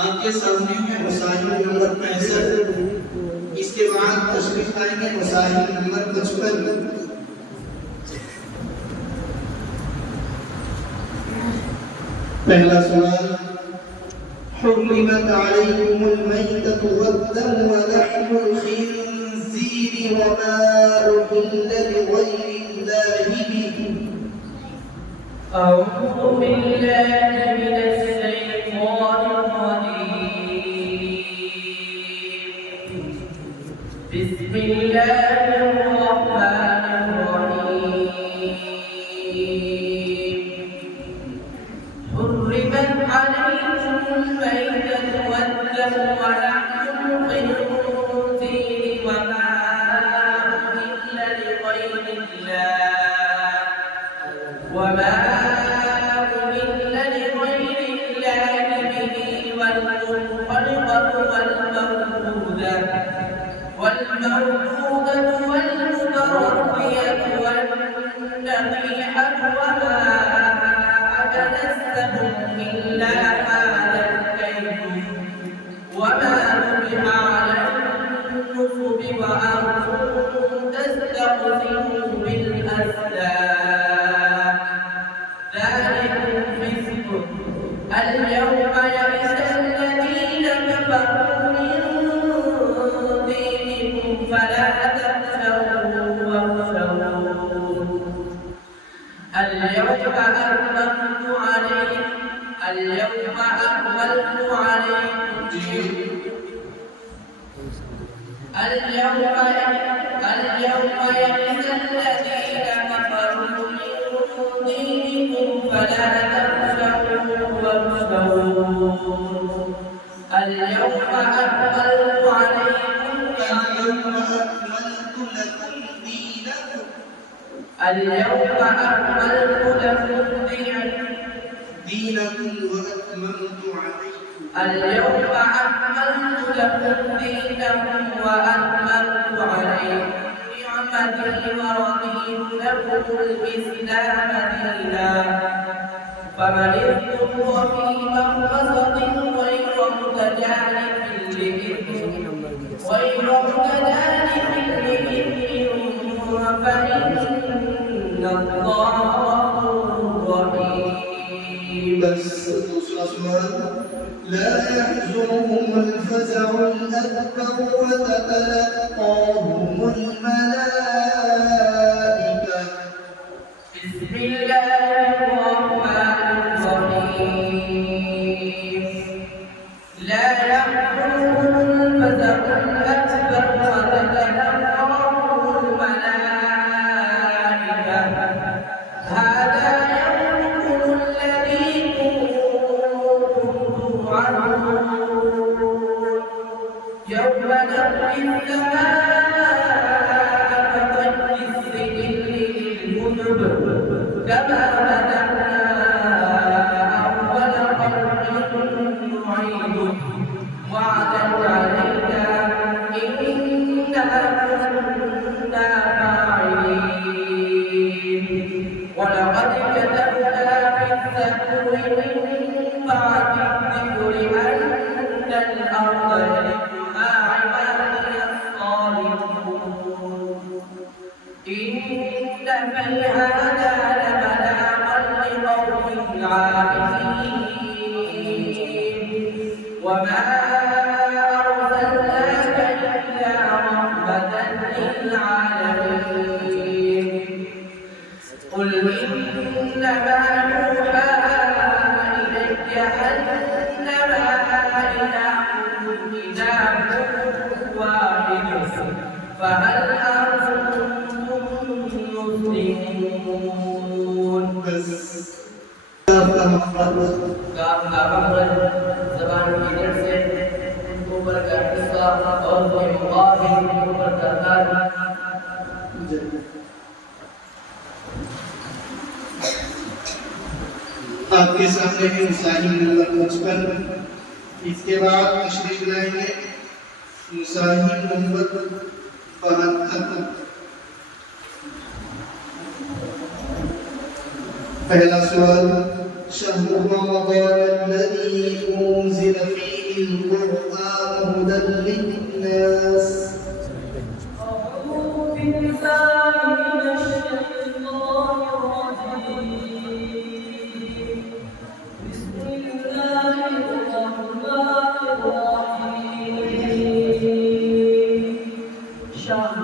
आपके सामने में मसाइल नंबर 65, इसके बाद तशरीफ लाएंगे मसाइल नंबर 55। पहला सवाल, حرمت عليكم الميتة والدم ولحم الخنزير وما أهل لغير الله به. أعوذ بالله من الشيطان الرجيم. بسم الله الرحمن الرحيم. حرمت عليكم الميتة والدم ولحم الخنزير وما أهل لغير الله والمنخلقة والموقوذة والمتردية والنطيحة وما أكل السبع إلا ما ذكيتم وما ذبح على النصب وأن تستقسموا بالأزلام ذلكم فسق. اليوم يئس الذين كفروا من دينكم فلا تخشوهم واخشون. اليوم أكملت دينكم وأتممت عليكم اليوم أكملت لكم دينكم وأتممت عليكم نعمتي ورضيت لكم الإسلام دينا. فمن اضطر في مخمصة غير متجانف لإثم فإن الله غفور رحيم. بس دوسرا سوال، لا يحزنهم الفزع الأكبر وتتلقاهم الملائكة. بسم الله الرحمن الرحيم. لا يحزنهم الفزع الأكبر وتتلقاهم الملائكة هذا يومكم الذي كنتم توعدون. يوم نطوي السماء كطي السجل للكتب كما بدأنا أول خلق نعيده وعدا علينا إنا كنا فاعلين. ولقد كتبنا في الزبور من بعد الذكر أن الأرض يرثها عبادي الصالحون. إن في هذا لبلاغا لقوم عابدين. وما أرسلناك إلا رحمة للعالمين. قل إنما يوحى إلي أنما إلهكم إله واحد فهل أنتم مسلمون. بس काम लाभा पर जबान लीडर से और कोई मुकाबिल ऊपर जाता है। आपके सामने है मुसाहिब नंबर 55। इसके बाद तशरीफ लाएंगे मुसाहिब नंबर 72। पहला सवाल, शहर रमज़ान الذي أنزل فيه القرآن هدى للناس। أعوذ بالله من الشيطان الرجيم. بسم الله الرحمن الرحيم. شهر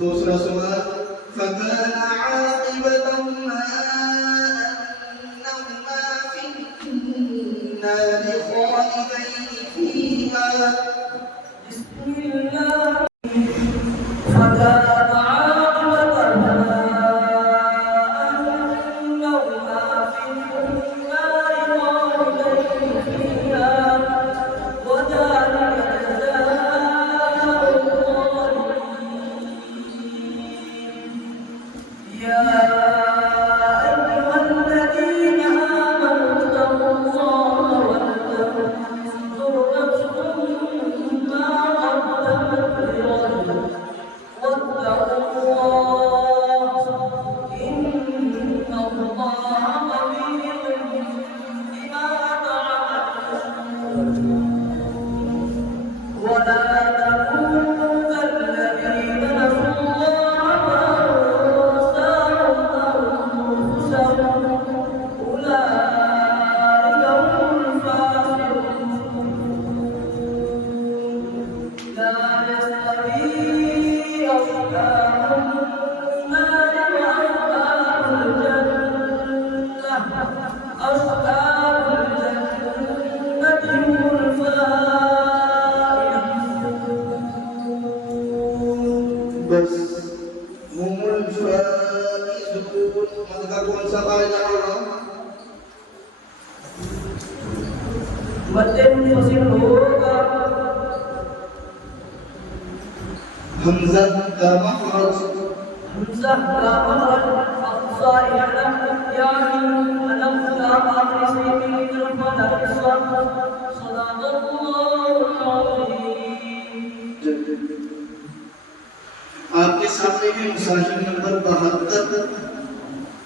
दूसरा सवाल, فكان عاقبتهما أنهما في النار خالدين فيها. بسم الله. فكان عاقبتهما أنهما في النار خالدين فيها وذلك جزاء الظالمين. يا أيها الذين آمنوا اتقوا الله ولتنظر نفس ما قدمت لغد واتقوا الله إن الله خبير بما تعملون. ولا تكونوا كالذين نسوا الله فأنساهم أنفسهم أولئك هم الفاسقون. لا يستوي أصحاب النار وأصحاب الجنة. أصحاب الجنة هم الفائزون. बस هم الفائزون। मदका कौन सा कायदा होगा? बच्चे मुफसिर होगा हमजा का मखरज हमजा का मखरज الصائح يعني الألف آخر اسمه بالرفع الصاد. صدق الله العظيم. आपके सामने है मुसाहिब नंबर 72।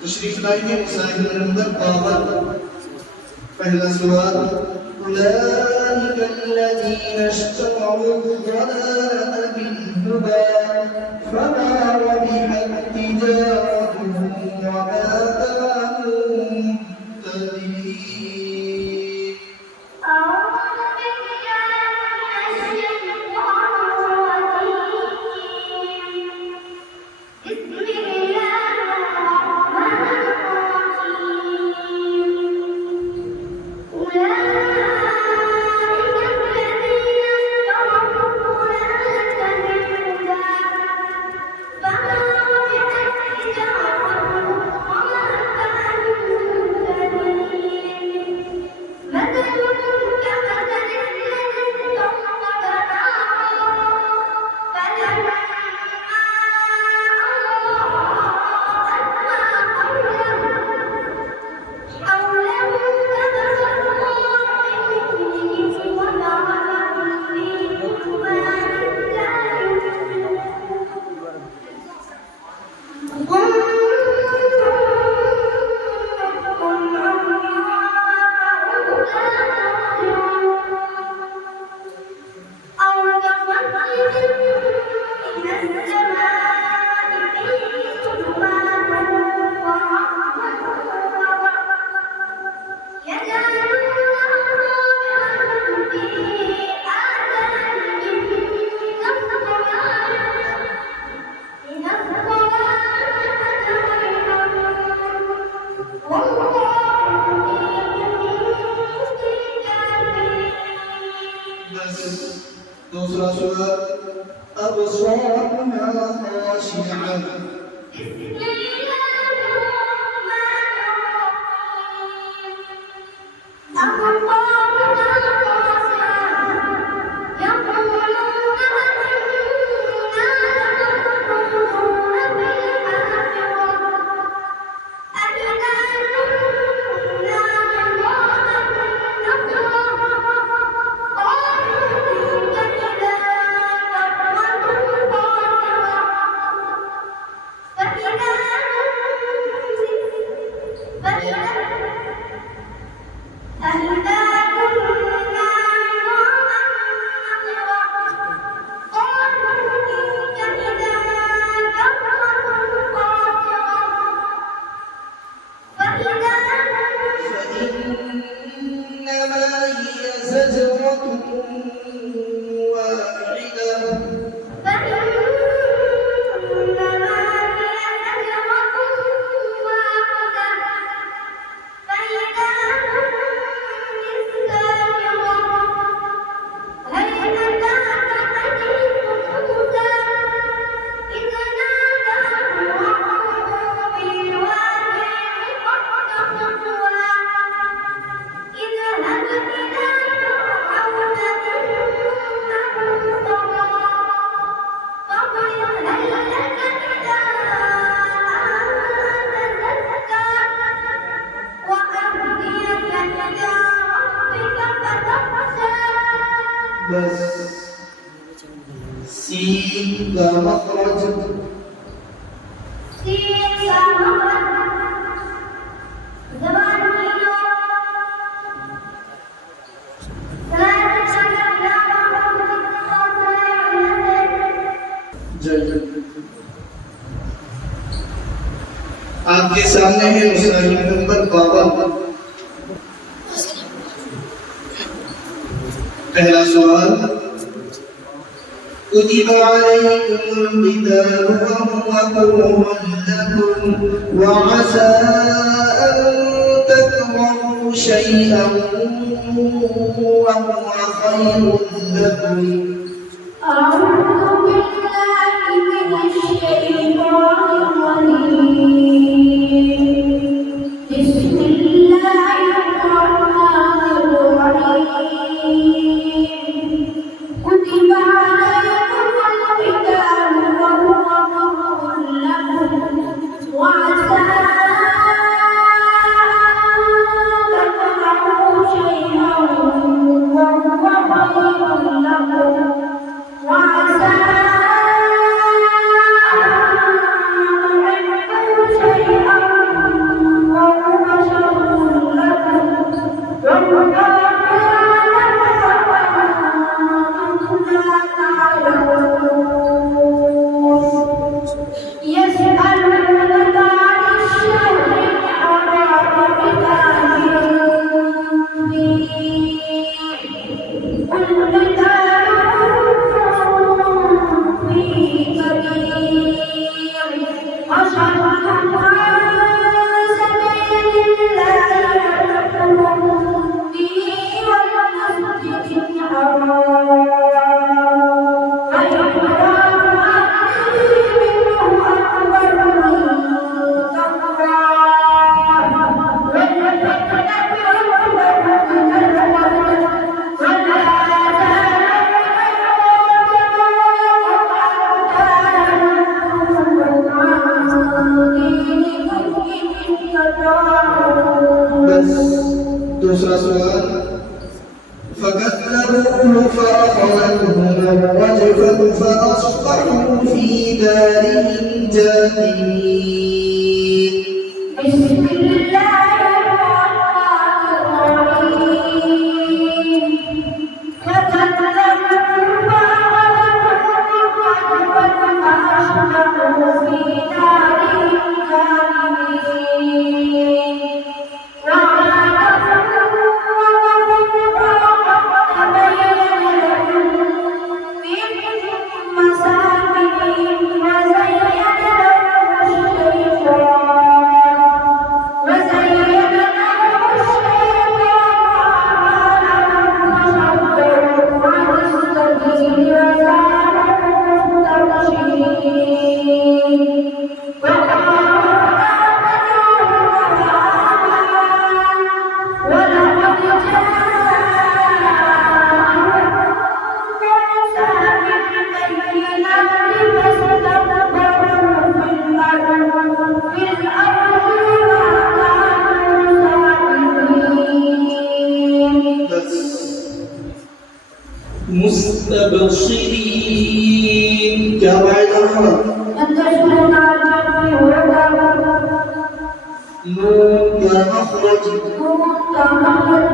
तशरीफ लाएंगे मुसाहिब नंबर 52। पहला सवाल, أولئك الذين اشتروا الضلالة بالهدى فما ربحت تجارتهم وما كانوا مهتدين. أعوذ بالله من الشيطان الرجيم. بسم الله الرحمن الرحيم. أولئك الذين اشتروا الضلالة بالهدى فما ربحت تجارتهم وما दूसरा सूरा अबसारुहा खाशिआ बस सीन का मखरज आपके सामने है मुसल्ली नंबर 52। पहला सवाल كتب عليكم القتال وهو كره لكم وعسى أن تكرهوا شيئا وهو خير لكم أعوذ بالله من الشيطان الرجيم بسم الله الرحمن الرحيم كتب عليكم القتال وهو كره لكم وعسى أن تكرهوا شيئا وهو خير لكم وعسى أن تحبوا شيئا وهو شر لكم والله يعلم وأنتم لا تعلمون يسألونك عن الشهر الحرام قتال فيه قل قتال فيه كبير وصد عن سبيل الله وكفر به والمسجد الحرام وإخراج أهله منه أكبر من تقوى والفتنة أكبر من القتل ولا बस दूसरा सवाल فكذبوه فأخذتهم الرجفة فأصبحوا في دارهم جاثمين بسم الله الرحمن الرحيم فكذبوا فأخذتهم الرجفة فأصبحوا في دارهم جاثمين مساكنهم وزين لهم الشيطان مستبصرين. क्या वायदा हुआ? ينتشرون على الجنة ويرتابون नून क्या मखरज? نون का मखरज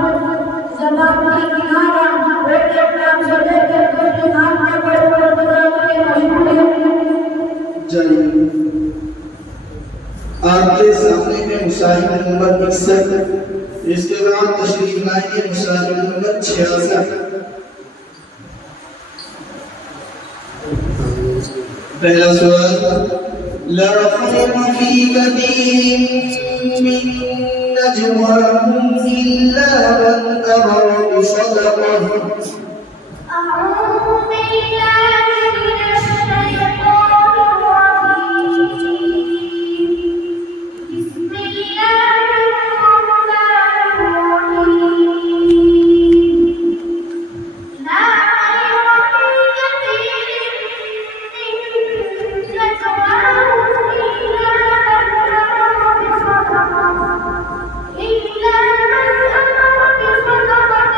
जबान की किनारा बेटे नाम से लेकर दूसरे नाम के बड़े बड़े नाम के मशहूर है। जाइए आपके सामने में मुसाहिब नंबर 61, इसके बाद तशरीफ लाएंगे मुसाहिब नंबर 66। पहला सवाल, ला खैर फी कसीर मिन नजवाहुम इल्ला मन अमरा बिसदक़ह। أعوذ بالله من الشيطان الرجيم. بسم الله الرحمن الرحيم. لا خير في كثير من نجواهم إلا من أمر بصدقة إلا من أمر بصدقة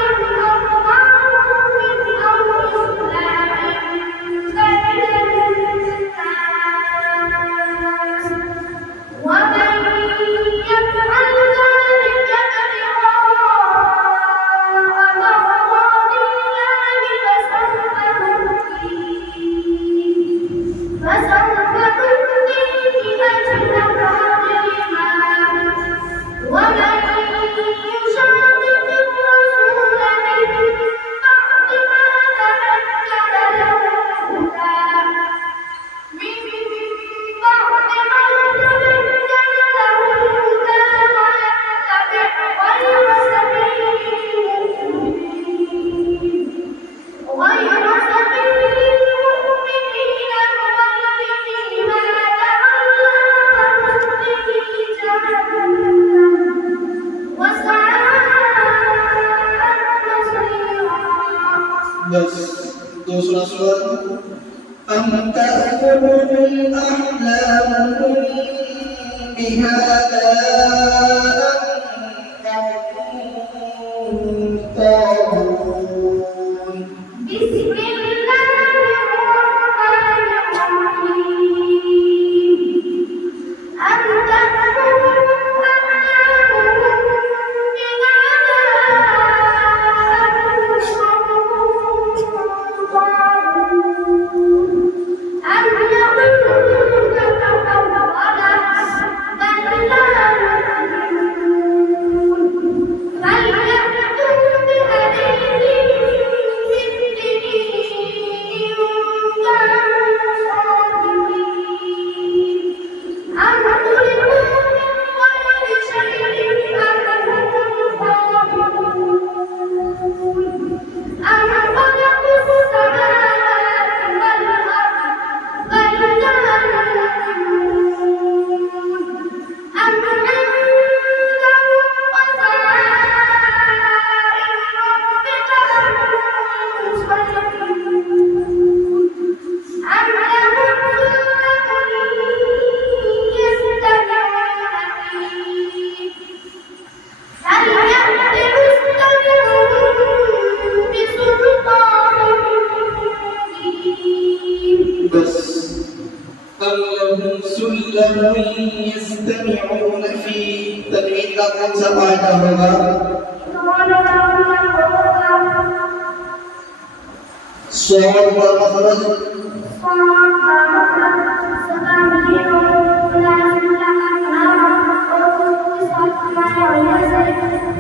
أو معروف أو إصلاح بين الناس ومن يفعل ذلك ابتغاء مرضات الله فسوف نؤتيه أجرا عظيما. ومن يشاقق الرسول من بعد ما تبين له الهدى ويتبع غير سبيل المؤمنين نوله ما تولى ونصله جهنم وساءت مصيرا. बस दूसरा सवाल, أم تأمرهم أحلامهم بهذا أم هم طاغون. بسم الله الرحمن الرحيم. أم تأمرهم أحلامهم بهذا أم يقولون تقوله بل لا يؤمنون. فليأتوا بحديث مثله إن كانوا صادقين. أم خلقوا من غير شيء أم هم الخالقون. أم خلقوا السماوات والأرض بل لا يوقنون. أم عندهم خزائن ربك أم هم مسيطرون. أم لهم سلم يستمعون فيه فليأت مستمعهم بسلطان مبين. बस أم لهم سلم يستمعون فيه, तनवीन का कौन सा फायदा होगा? सौर का मखरज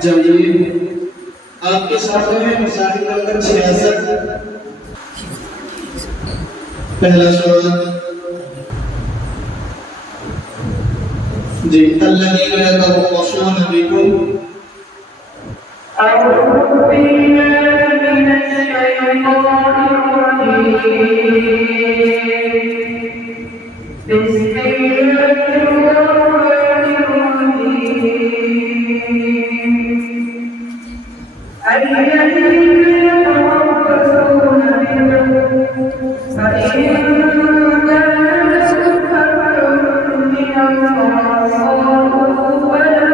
जाइए आपके सामने है मुसाहिब नंबर 66। पहला सवाल जी, अल्लज़ीना यतरब्बसून बिकुम। أعوذ بالله من الشيطان الرجيم. بسم الله الرحمن الرحيم. الذين يتربصون بكم فإن كان لكم فتح من الله ولم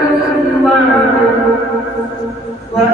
تكن معهم وإن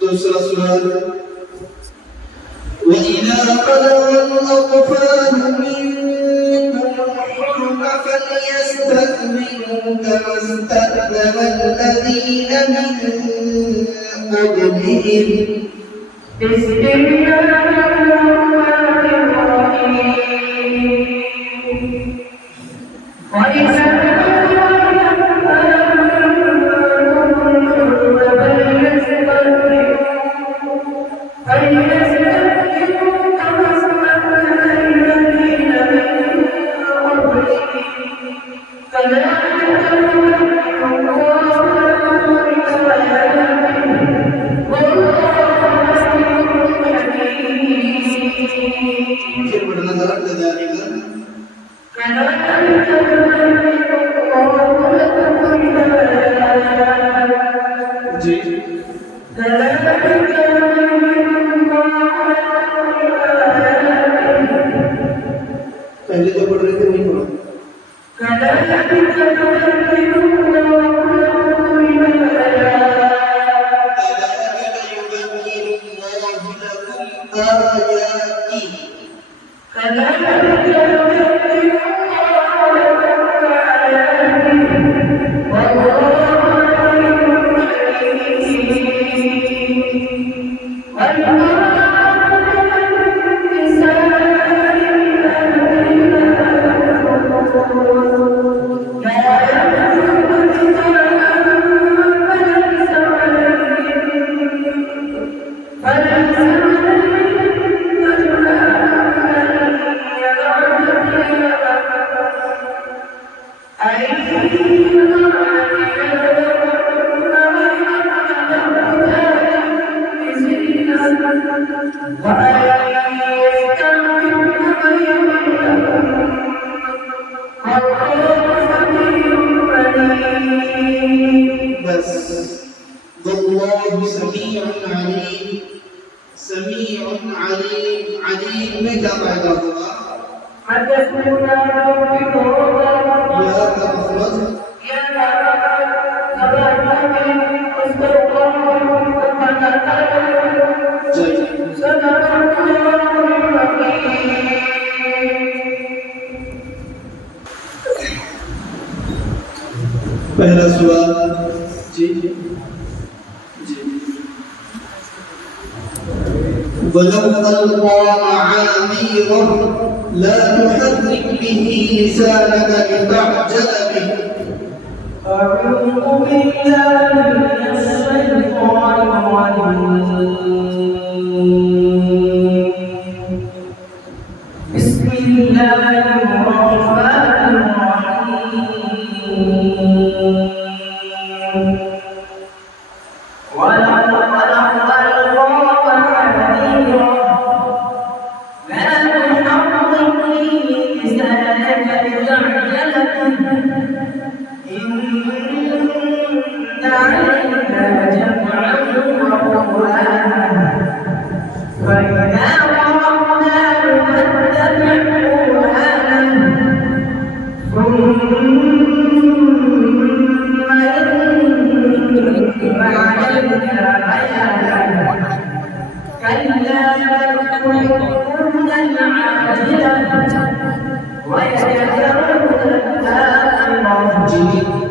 दूसरा सुराग وإذا بلغ الأطفال منكم الحلم فليستأذنوا كما استأذن الذين من قبلهم بسم الله الرحمن الرحيم وإذا पहले जो पढ़ रहे थे वही पढ़ो والله سميع عليم سميع عليم عليم में क्या फायदा होगा या का मखरज पहला सवाल जी ولو ألقى معاذيره لا تحرك به لسانك لتعجل به أعوذ بالله من الشيطان الرجيم بسم الله الرحمن الرحيم ولو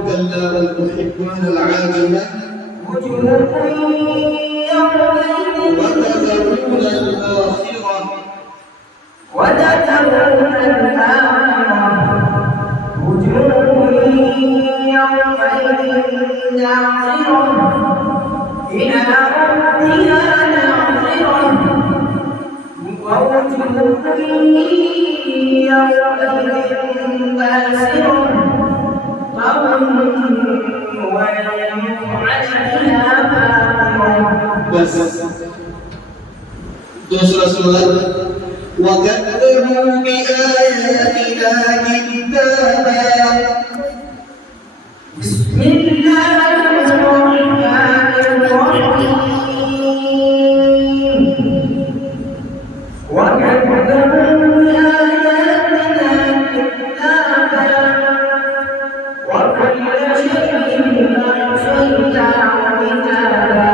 كلا بل تحبون العاجلة وتذرون الآخرة وتذرون الآخرة وجوه يومئذ ناظرة إلى ربها ناظرة ووجوه يومئذ باسرة تظن أن يفعل بها فاقرة. بس दूसरा सूरत वकद्दबू बिआयातिना किद्दाबा बिस्मिल्लाहिर्रहमानिर्रहीम वकद्दबू बिआयातिना किद्दाबा वकुल्ल शैइन अहसaynahu किताबा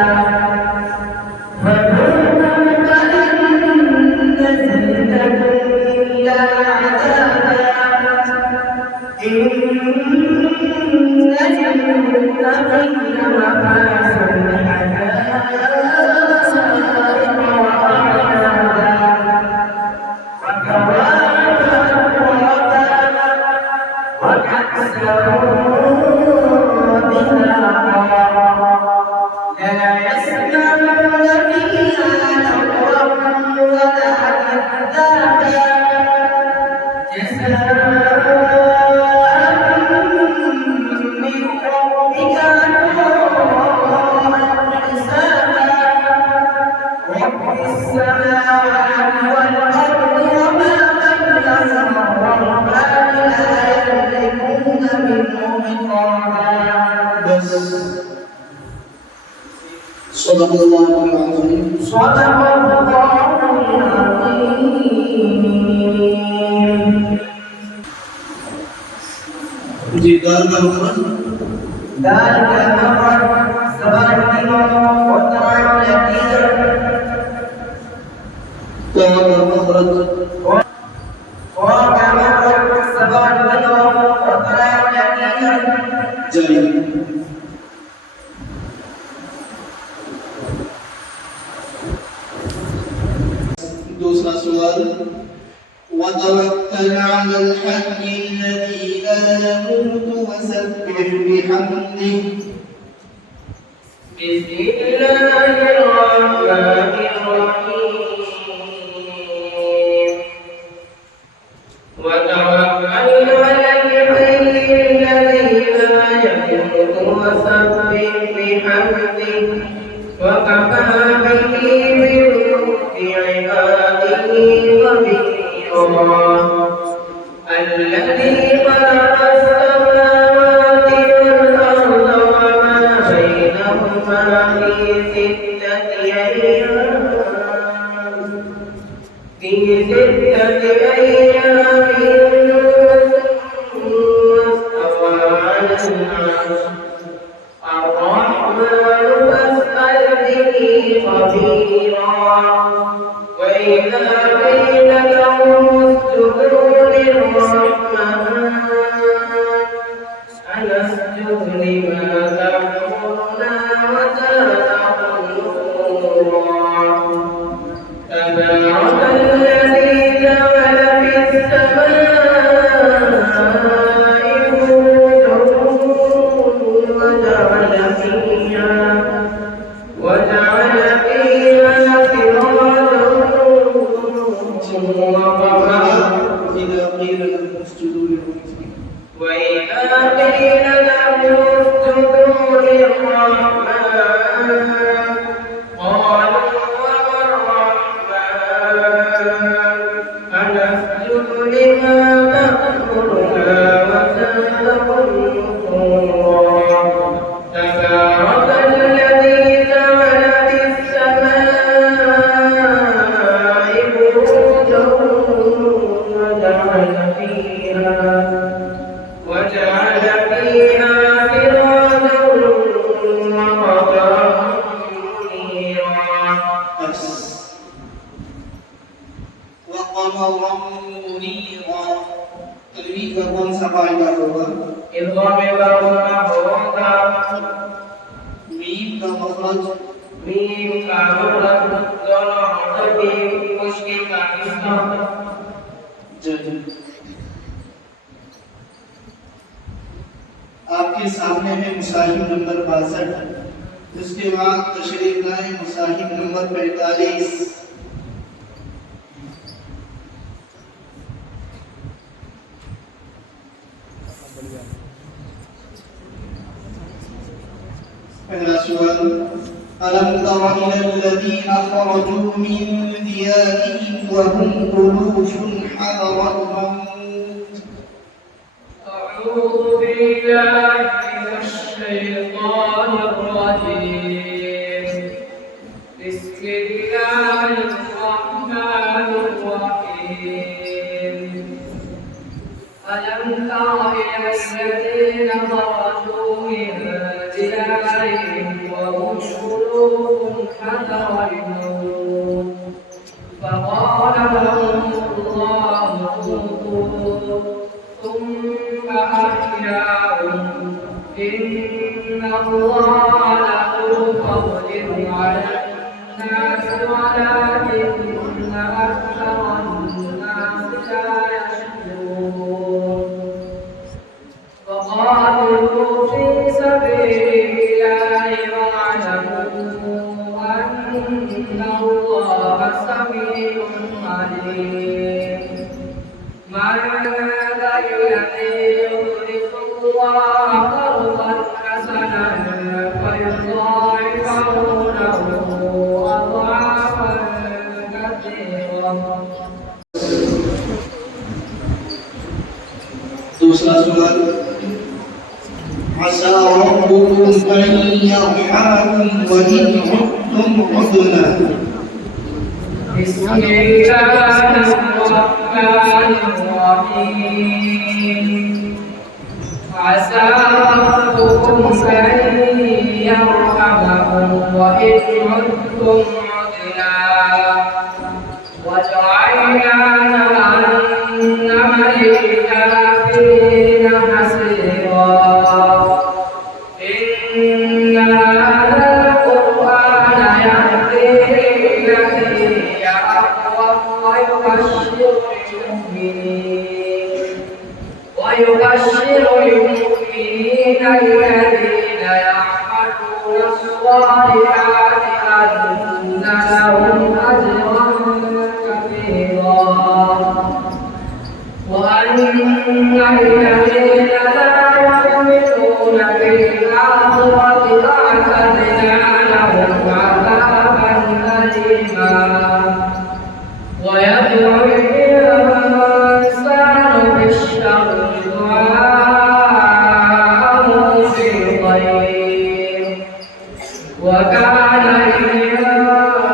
صدق الله العظيم. صدق الله العظيم. जी दाल का मखरज दाल का मखरज सबान وطعام اليتيم का मखरज وكا مخرج سبان وطعام اليتيم जारी दूसरा सवाल وتوكل على الحي الذي لا يموت وسبح بحمده بسم الله الرحمن الرحيم وتوكل على الحي الذي لا يموت وسبح بحمده وكفى به بذنوب عباده خبيرا الذي خلق السماوات والأرض وما بينهما في ستة أيام واستوى على العرش الرحمن فاسأل به خبيرا وإذا قيل لهم اسجدوا للرحمن أنسجد لما تأمرنا وزادهم نفورا تبارك الذي جعل في السماء بروجا وجعل فيها سراجا وقمرا إذا قيل لهم اسجدوا للرحمن وإذا قيل لهم اسجدوا للرحمن قالوا وما الرحمن أنسجد لما تأمرنا وزادهم نفورا تبارك الذي جعل في السماء بروجا وجعل فيها سراجا وقمرا منيرا وقمرا منيرا تنوين का कौन सा कायदा होगा إضغام بارنا होगा मीम का मखरज मीम का मखरज दोनों तभी मुश्किल का हिस्सा जज आपके सामने है मुसाहिब नंबर 62। उसके बाद तशरीफ लाए मुसाहिब नंबर 45। पहला सवाल, अलम तरा इलल्लज़ीना खरजू मिन दियारिहिम व हुम उलूफुन हज़रल मौत। أعوذ بالله من الشيطان الرجيم. بسم الله الرحمن الرحيم. ألم تر إلى الذين خرجوا من ديارهم وهم ألوف حذر الموت فقال لهم الله موتوا ثم أحياهم إن الله له فضل على الناس ولكن أكثر الناس لا يشكرون. وقاتلوا في سبيل الله واعلموا أن الله سميع عليم. من ذا الذي يقرض الله قرضا حسنا فيضاعفه له أضعافا كثيرة. दूसरा सवाल, असा रब्बुकुम अन यरहमकुम व इन उद्तुम उद्ना। بسم الله الرحمن الرحيم. عسى ربكم أن يرحمكم وإن عدتم عدنا وجعلنا جهنم للكافرين حصيرا. إن هذا القرآن يهدي للتي هي أقوم ويبشر المؤمنين الذين يعملون الصالحات أن لهم أجرا كبيرا وأن الذين لا يؤمنون بالآخرة أعتدنا لهم عذابا أليما. ويدعو الإنسان بالشر دعاءه بالخير وكان الإنسان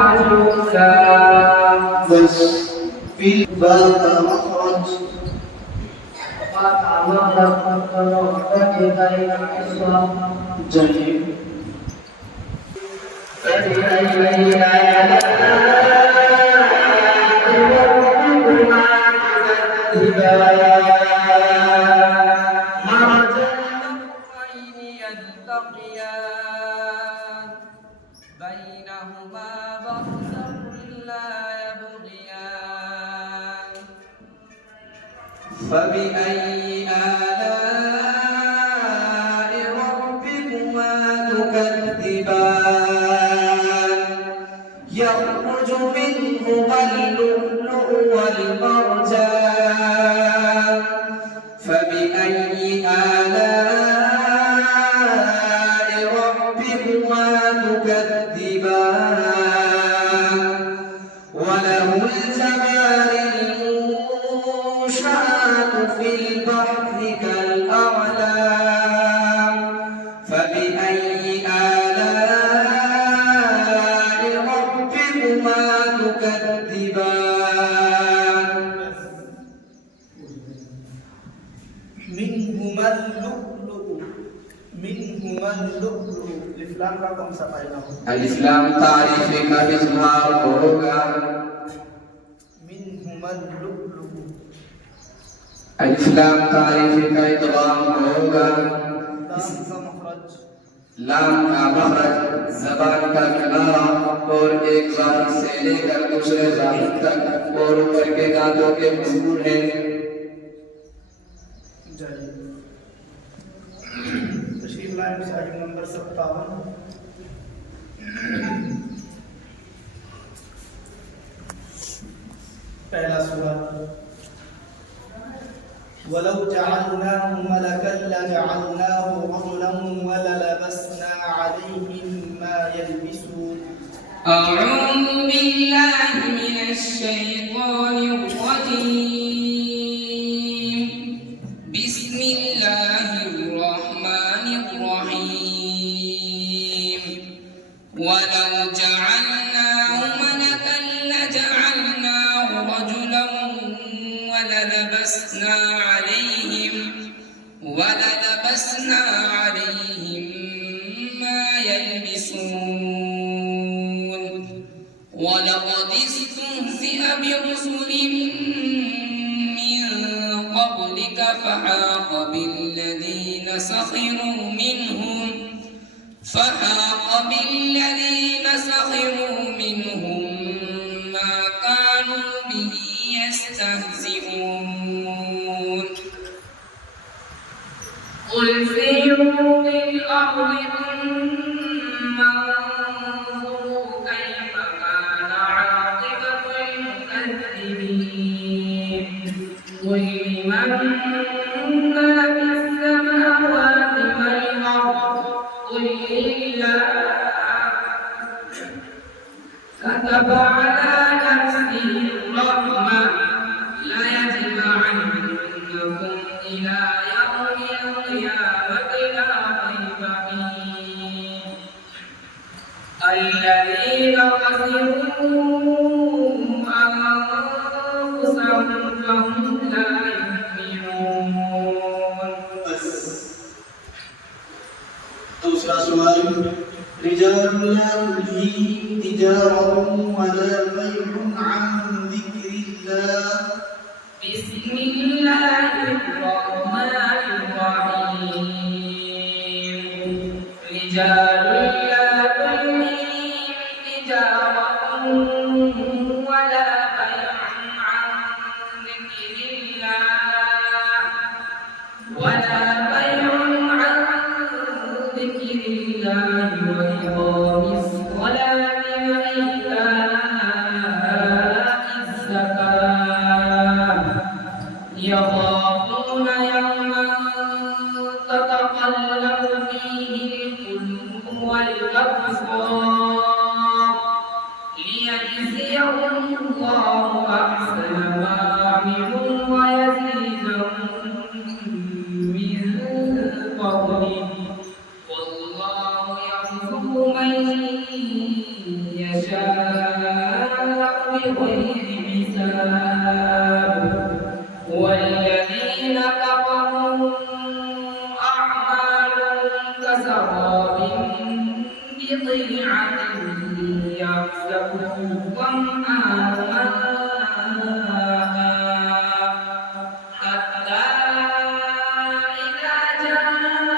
عجولا. بس في الباب مخرج. جميل. فبأي آلاء ربكما تكذبان. مرج البحرين يلتقيان بينهما برزخ لا يبغيان. فبأي آلاء ربكما تكذبان. يخرج منهما اللؤلؤ والمرجان. فبأي آلاء ربكما تكذبان. وله الجوار المنشآت في البحر كالأعلام. فبأي آلاء ربكما تكذبان. منهما اللؤلؤ. منهما اللؤلؤ. الإسلام का कौन सा फायदा हो? الإسلام तारीफ का इजहार होगा. منهما اللؤلؤ. الإسلام तारीफ का इदगाम होगा. लाम का मखरज। लाम का मखरज ज़बान का किनारा और एक ज़ाहिर से लेकर दूसरे ज़ाहिर तक और ऊपर के दांतों के मजबूर हैं. इस्लामी मुसाहिब नंबर 57। पहला सवाल, वलौ जअलनाहु मलकन लजअलनाहु रजुलन वललबसना अलैहिम मा यल्बिसून। أعوذ بالله من الشيطان الرجيم بسم الله الرحمن الرحيم ولو جعلناه ملكا لجعلناه رجلا وللبسنا عليهم ما يلبسون ولقد استهزئ برسل من قبلك فحاق بالذين سخروا منهم ما كانوا به يستهزئون قل سيروا في الأرض ثم انظروا كيف كان عاقبة المكذبين قل لمن ما في السماوات والأرض قل لله كتب على نفسه الرحمة ليجمعنكم إلى يوم القيامة لا ريب فيه الذين خسروا أنفسهم فهم لا يؤمنون. दूसरा सवाल, रिजाल ला तुल्हीहिम तिजारतुन वला बैउन अन ज़िक्रिल्लाह। بسم الله الرحمن الرحيم رجال لا تلهيهم تجارة ولا بيع عن ذكر الله وإقام الصلاة وإيتاء الزكاة يخافون يوما تتقلب فيه القلوب والأبصار ليجزيهم الله أحسن ما عملوا ويزيدهم من فضله والله يرزق من يشاء بغير حساب والذين كفروا أعمالهم كسراب بضيعة يحسبه الظمآن ماء حتى إذا جاءه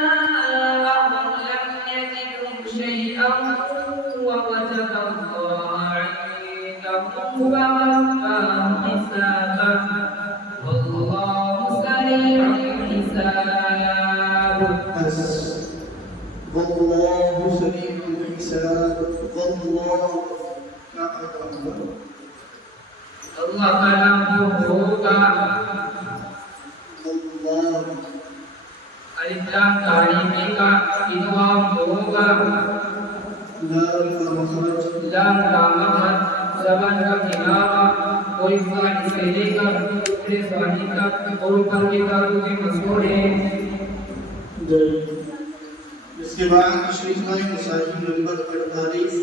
لم يجده شيئا ووجد الله عنده فوفاه حسابه والله سريع الحساب. والله سريع الحساب. والله Allah kalam hoga والله alif lam tarifi ka idgham hoga لام का मखरज lam का मखरज जबान का किनारा कोई साहिब से लेकर दूसरे साहिब तक और ऊपर के दारू के मशहूर है. इसके बाद तशरीफ लाए मुसाहिब नंबर 48।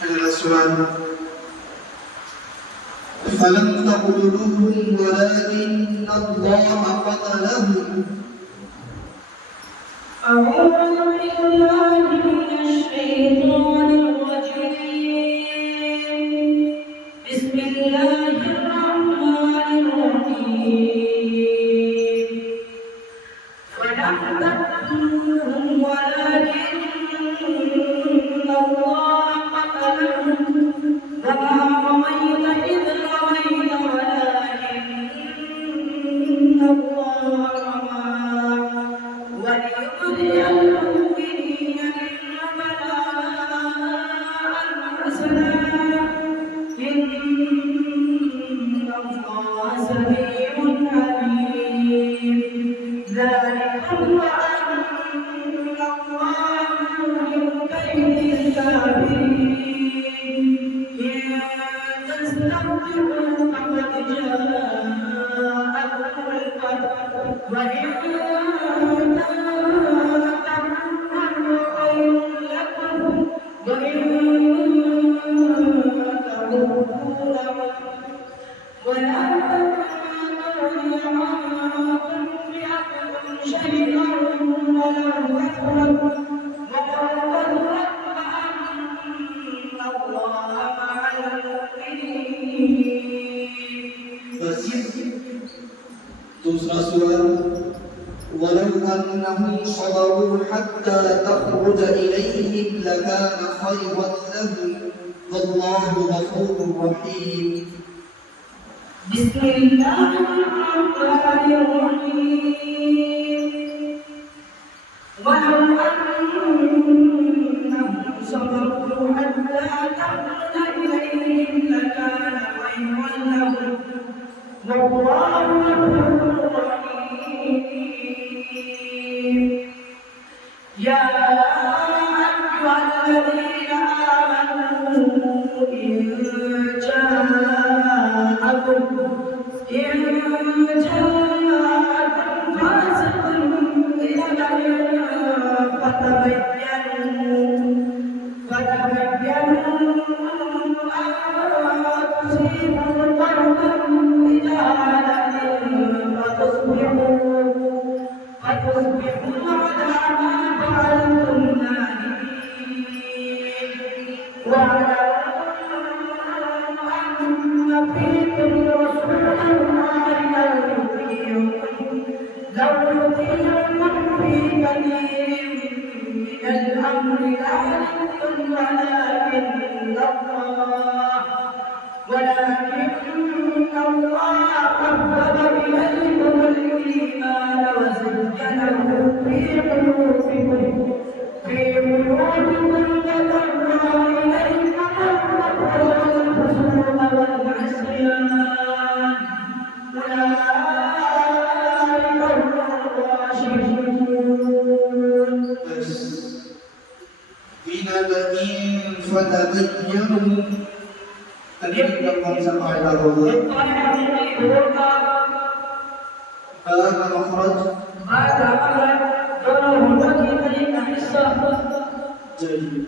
पहला सवाल, फलम तक़तलूहुम वलाकिन्न अल्लाह क़तलहुम। أعوذ بالله من الشيطان الرجيم بسم الله الرحمن الرحيم فلم تقتلوهم ولكن الله قتلهم وما رميت إذ رميت ولكن الله दूसरा सूरह वलौ अन्नहुम सबरू हत्ता तखरुज इलैहिम लकान खैरन लहुम वल्लाहु गफूरुर रहीम। बिस्मिल्लाहिर्रहमानिर्रहीम वलौ अन्नहुम सबरू हत्ता तखरुज इलैहिम लकान खैरन लहुम वल्लाहु गफूरुर रहीम। या अय्युहा الذين آمنوا إن جاءكم فاسق بنبأ فتبينوا أن تصيبوا قوما بجهالة فتصبحوا على ما فعلتم نادمين واعلموا أن فيكم رسول الله لو يطيعكم في كثير من الأمر لعنتم ولكن الله حبب إليكم الإيمان وزينه في قلوبكم وكره إليكم الكفر والفسوق والعصيان أولئك هم الراشدون. بنبأ فتبينوا tadi kita bisa kaidah dulu. Ada makhraj. Jadi